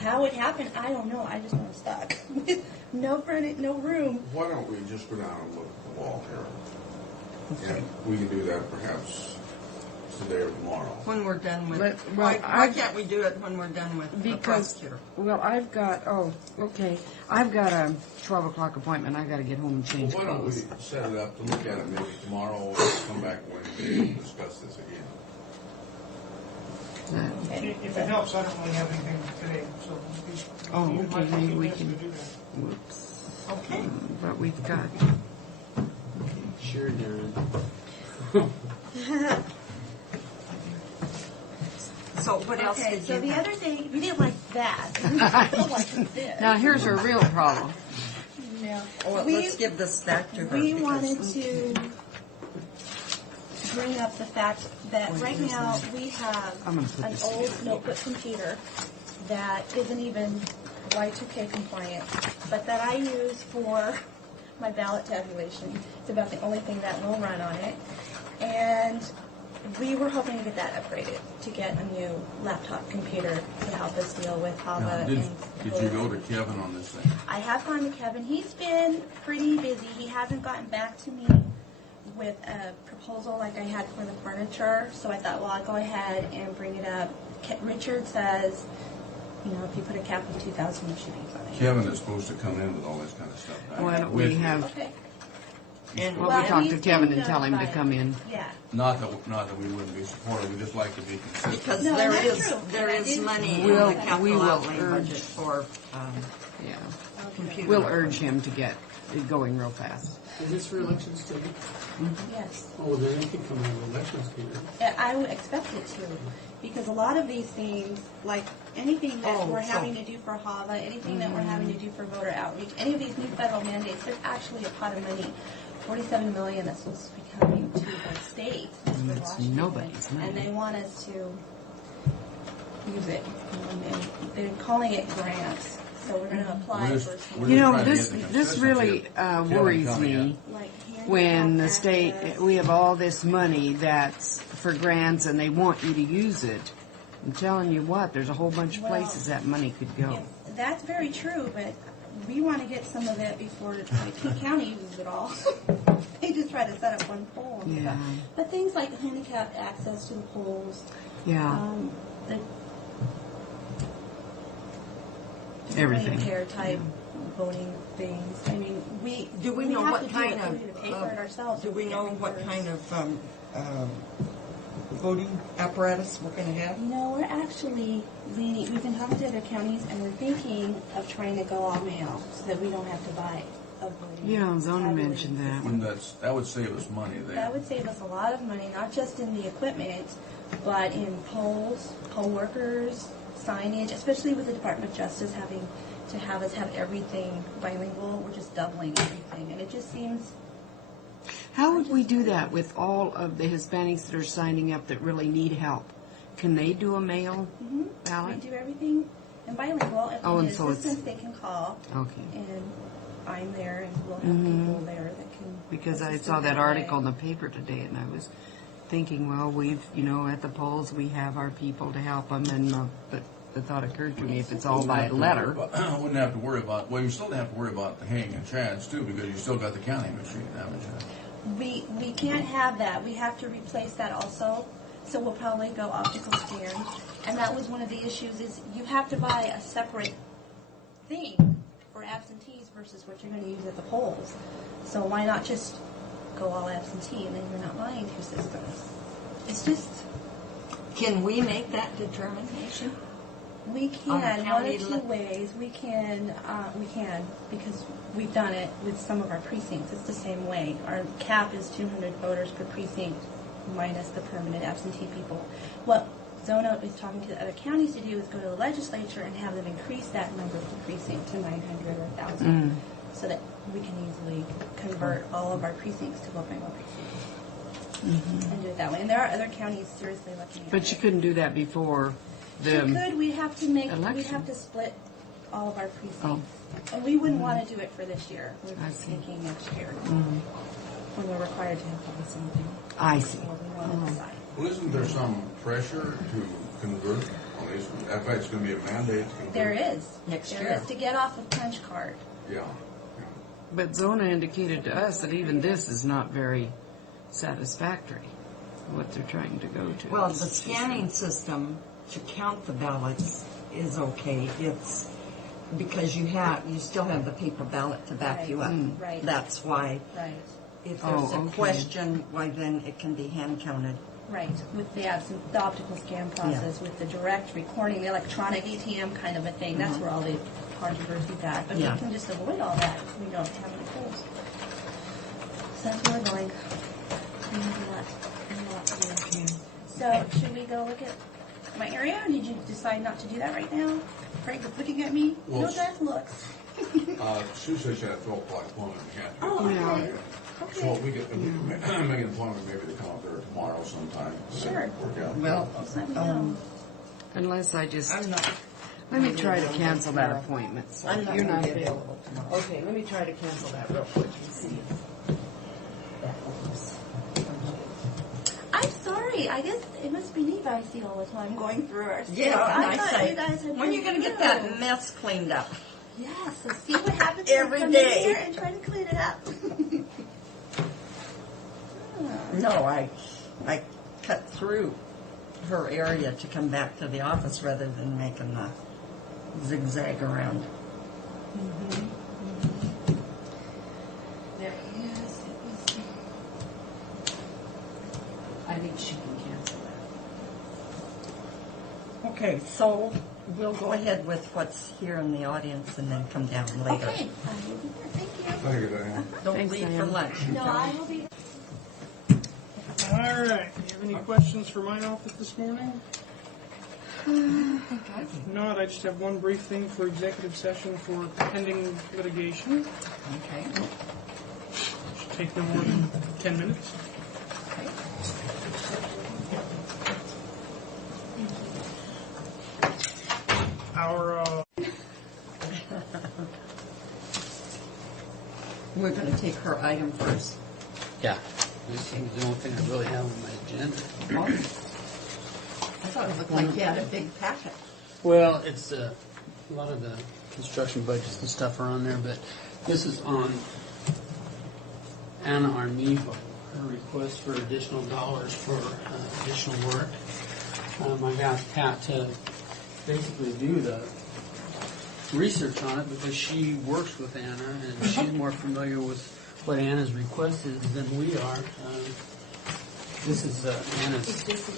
how it happened, I don't know. I just know I'm stuck with no furniture, no room. Why don't we just go down and look at the wall here? And we can do that perhaps today or tomorrow. When we're done with, Well, why I- can't we do it when we're done with the Because, prosecutor? well, I've got, I've got a 12 o'clock appointment. I've got to get home and Well, change why don't we clothes. set it up to look at it maybe tomorrow and come back Wednesday and discuss this again? If it helps, I don't really have anything today, so. Oh, you okay, might take maybe we minutes to can- do that. Whoops. Okay. But we've got, Sure, Darren. So what else Okay, did so you the have? other day, we didn't like that. We still like this. now here's our real problem. No. Oh, well, let's give this back to her. We because- wanted to bring up the fact that right now we have I'm gonna put an this old together. notebook computer that isn't even Y2K compliant, but that I use for my ballot tabulation. It's about the only thing that will run on it. And we were hoping to get that upgraded, to get a new laptop computer to help us deal with Now, Hava. did and you go to Kevin on this thing? I have gone to Kevin. He's been pretty busy. He hasn't gotten back to me with a proposal like I had for the furniture. So I thought, well, I'll go ahead and bring it up. Richard says, you know, if you put a cap of 2,000, you should be fine. Kevin is supposed to come in with all this kind of stuff. Why don't With we you. have, Okay. And well, Well, we talk to he's Kevin been and tell him to notified. come in. Yeah. Not that we wouldn't be supportive, we just like to be consistent. because No, there that's is true. there And I is didn't- money in We'll- the we capital will outlay urge- budget for Yeah. computer. We'll urge him to get it going real fast. Is this for elections too? Yes. Oh, well, then it could come out of elections, Peter. I would expect it to, because a lot of these things, like anything that Oh, we're so- having to do for HAVA, anything that we're having to do for voter outreach, any of these new federal mandates, there's actually a pot of money, $47 million that's supposed to be coming to the state. That's for It's Washington. nobody's money. And they want us to use it. And they're calling it grants, so we're going to apply We're for just- some. we're You just know, trying to this get the this consistency really of Kevin worries coming in. me. Like When handicap the state, access. we have all this money that's for grants and they want you to use it. I'm telling you what, there's a whole bunch of Well, places that money could go. Yes, that's very true, but we want to get some of it before King County uses it all. They just try to set up one pole and Yeah. stuff. But things like handicapped access to the poles, Yeah, the everything. impaired type voting things. I mean, Do we know have what to do kind it. of? We need to pay for it ourselves. Do we if know get what reimbursed. kind of voting apparatus we're going to have? You know, we're actually leaning, we've been talking to other counties, and we're thinking of trying to go all mail so that we don't have to buy a voting. Yeah, Zona tabulating mentioned that. When that would save us money there. That would save us a lot of money, not just in the equipment, but in polls, poll workers, signage, especially with the Department of Justice having to have us have everything bilingual. We're just doubling everything, and it just seems. How would we do that with all of the Hispanics that are signing up that really need help? Can they do a mail We ballot? do everything in bilingual. If Oh, they and need so it's- assistance, they can call, Okay. and I'm there, and we'll have people there that can. Because I assist saw in that way. article in the paper today, and I was thinking, well, we've, at the polls, we have our people to help them, and but the thought occurred to me, if it's all by letter, Wouldn't have to worry about, well, you still have to worry about the hanging and chads too, because you still got the counting machine, haven't you? We can't have that. We have to replace that also. So we'll probably go optical scan. And that was one of the issues is you have to buy a separate thing for absentees versus what you're going to use at the polls. So why not just go all absentee and then you're not buying two systems? It's just, Can we make that determination? We On can, one county of two li- ways. We can, because we've done it with some of our precincts. It's the same way. Our cap is 200 voters per precinct minus the permanent absentee people. What Zona is talking to the other counties to do is go to the legislature and have them increase that number per precinct to 900 or 1,000 so that we can easily convert all of our precincts to vote by vote precincts and do it that way. And there are other counties seriously looking at it. But you couldn't do that before We the could. We'd have to we'd election. have to split all of our precincts. Oh. And we wouldn't want to do it for this year. We're I just see. thinking next year when we're required to have public assembly. I see. So we want to decide. Well, isn't there some pressure to convert? Well, in fact, it's going to be a mandate to convert. There is. Next There year. is, to get off of punch card. Yeah. But Zona indicated to us that even this is not very satisfactory, what they're trying to go to. Well, the scanning system to count the ballots is okay. It's because you still have the paper ballot to back you up. Right. That's why Right. if there's a okay. question, why then it can be hand counted. Right. With the optical scan process, with the direct recording, the electronic ATM kind of a thing. That's where all the controversy's at. But Yeah. we can just avoid all that if we don't have any polls. So that's where we're going. We have a lot to do. So should we go look at my area, or did you decide not to do that right now? Frank was looking at me. Well, No dark looks. Sue says she had to fill up like plumbing. Oh, okay. So Okay. we can make an appointment maybe to come up there tomorrow sometime. Sure. Work out. Well, Just let me know. Unless I just, I'm not. let me try to cancel that appointment. I'm not You're going not to be available. available tomorrow. Okay, let me try to cancel that real quick and see. I'm sorry. I guess it must be neat I see all the time going through our stuff. Yeah, I I thought say, you guys had when are you going to get through. that mess cleaned up? Yes, so see what happens Every when I come in day. here and try to clean it up. No, I cut through her area to come back to the office rather than making the zigzag around. Yes, it was. I think she can cancel that. Okay, so we'll go ahead with what's here in the audience and then come down later. Okay, I will be there. Thank you. Thank you, Diane. Don't Thanks, leave for Diane. lunch. No, I will be there. All right, do you have any questions for my office this morning? If not, I just have one brief thing for executive session for pending litigation. Okay. Should take no more than 10 minutes. Our, We're going to take her item first. Yeah. This is the only thing I really have on my agenda. I thought it looked like you had a big packet. Well, it's a lot of the construction budgets and stuff are on there, but this is on Anna Armijo, her request for additional dollars for additional work. I've asked Pat to basically do the research on it because she works with Anna and she's more familiar with what Anna's request is than we are. This is Anna's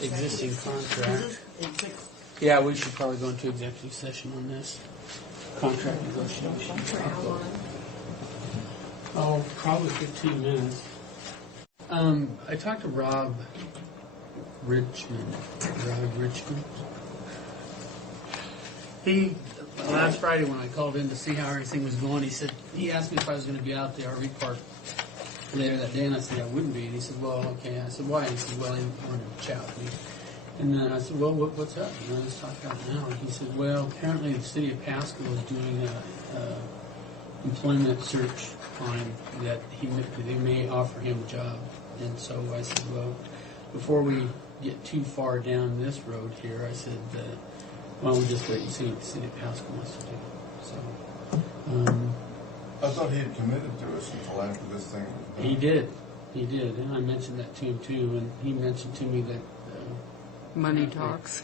existing contract. Yeah, we should probably go into executive session on this contract negotiation. Oh, probably 15 minutes. I talked to Rob Richmond. He, last Friday when I called in to see how everything was going, he asked me if I was going to be out at the RV park later that day, and I said I wouldn't be. And he said, well, okay. I said, why? He said, well, he wanted to chat with me. And then I said, well, what's up? You know, let's talk about it now. And he said, well, apparently the city of Pasco is doing a employment search on him that they may offer him a job. And so I said, well, before we get too far down this road here, I said, why don't we just wait and see what the city of Pasco wants to do. So, I thought he had committed to us until after this thing was done. he did, and I mentioned that to him too, and he mentioned to me that Money talks.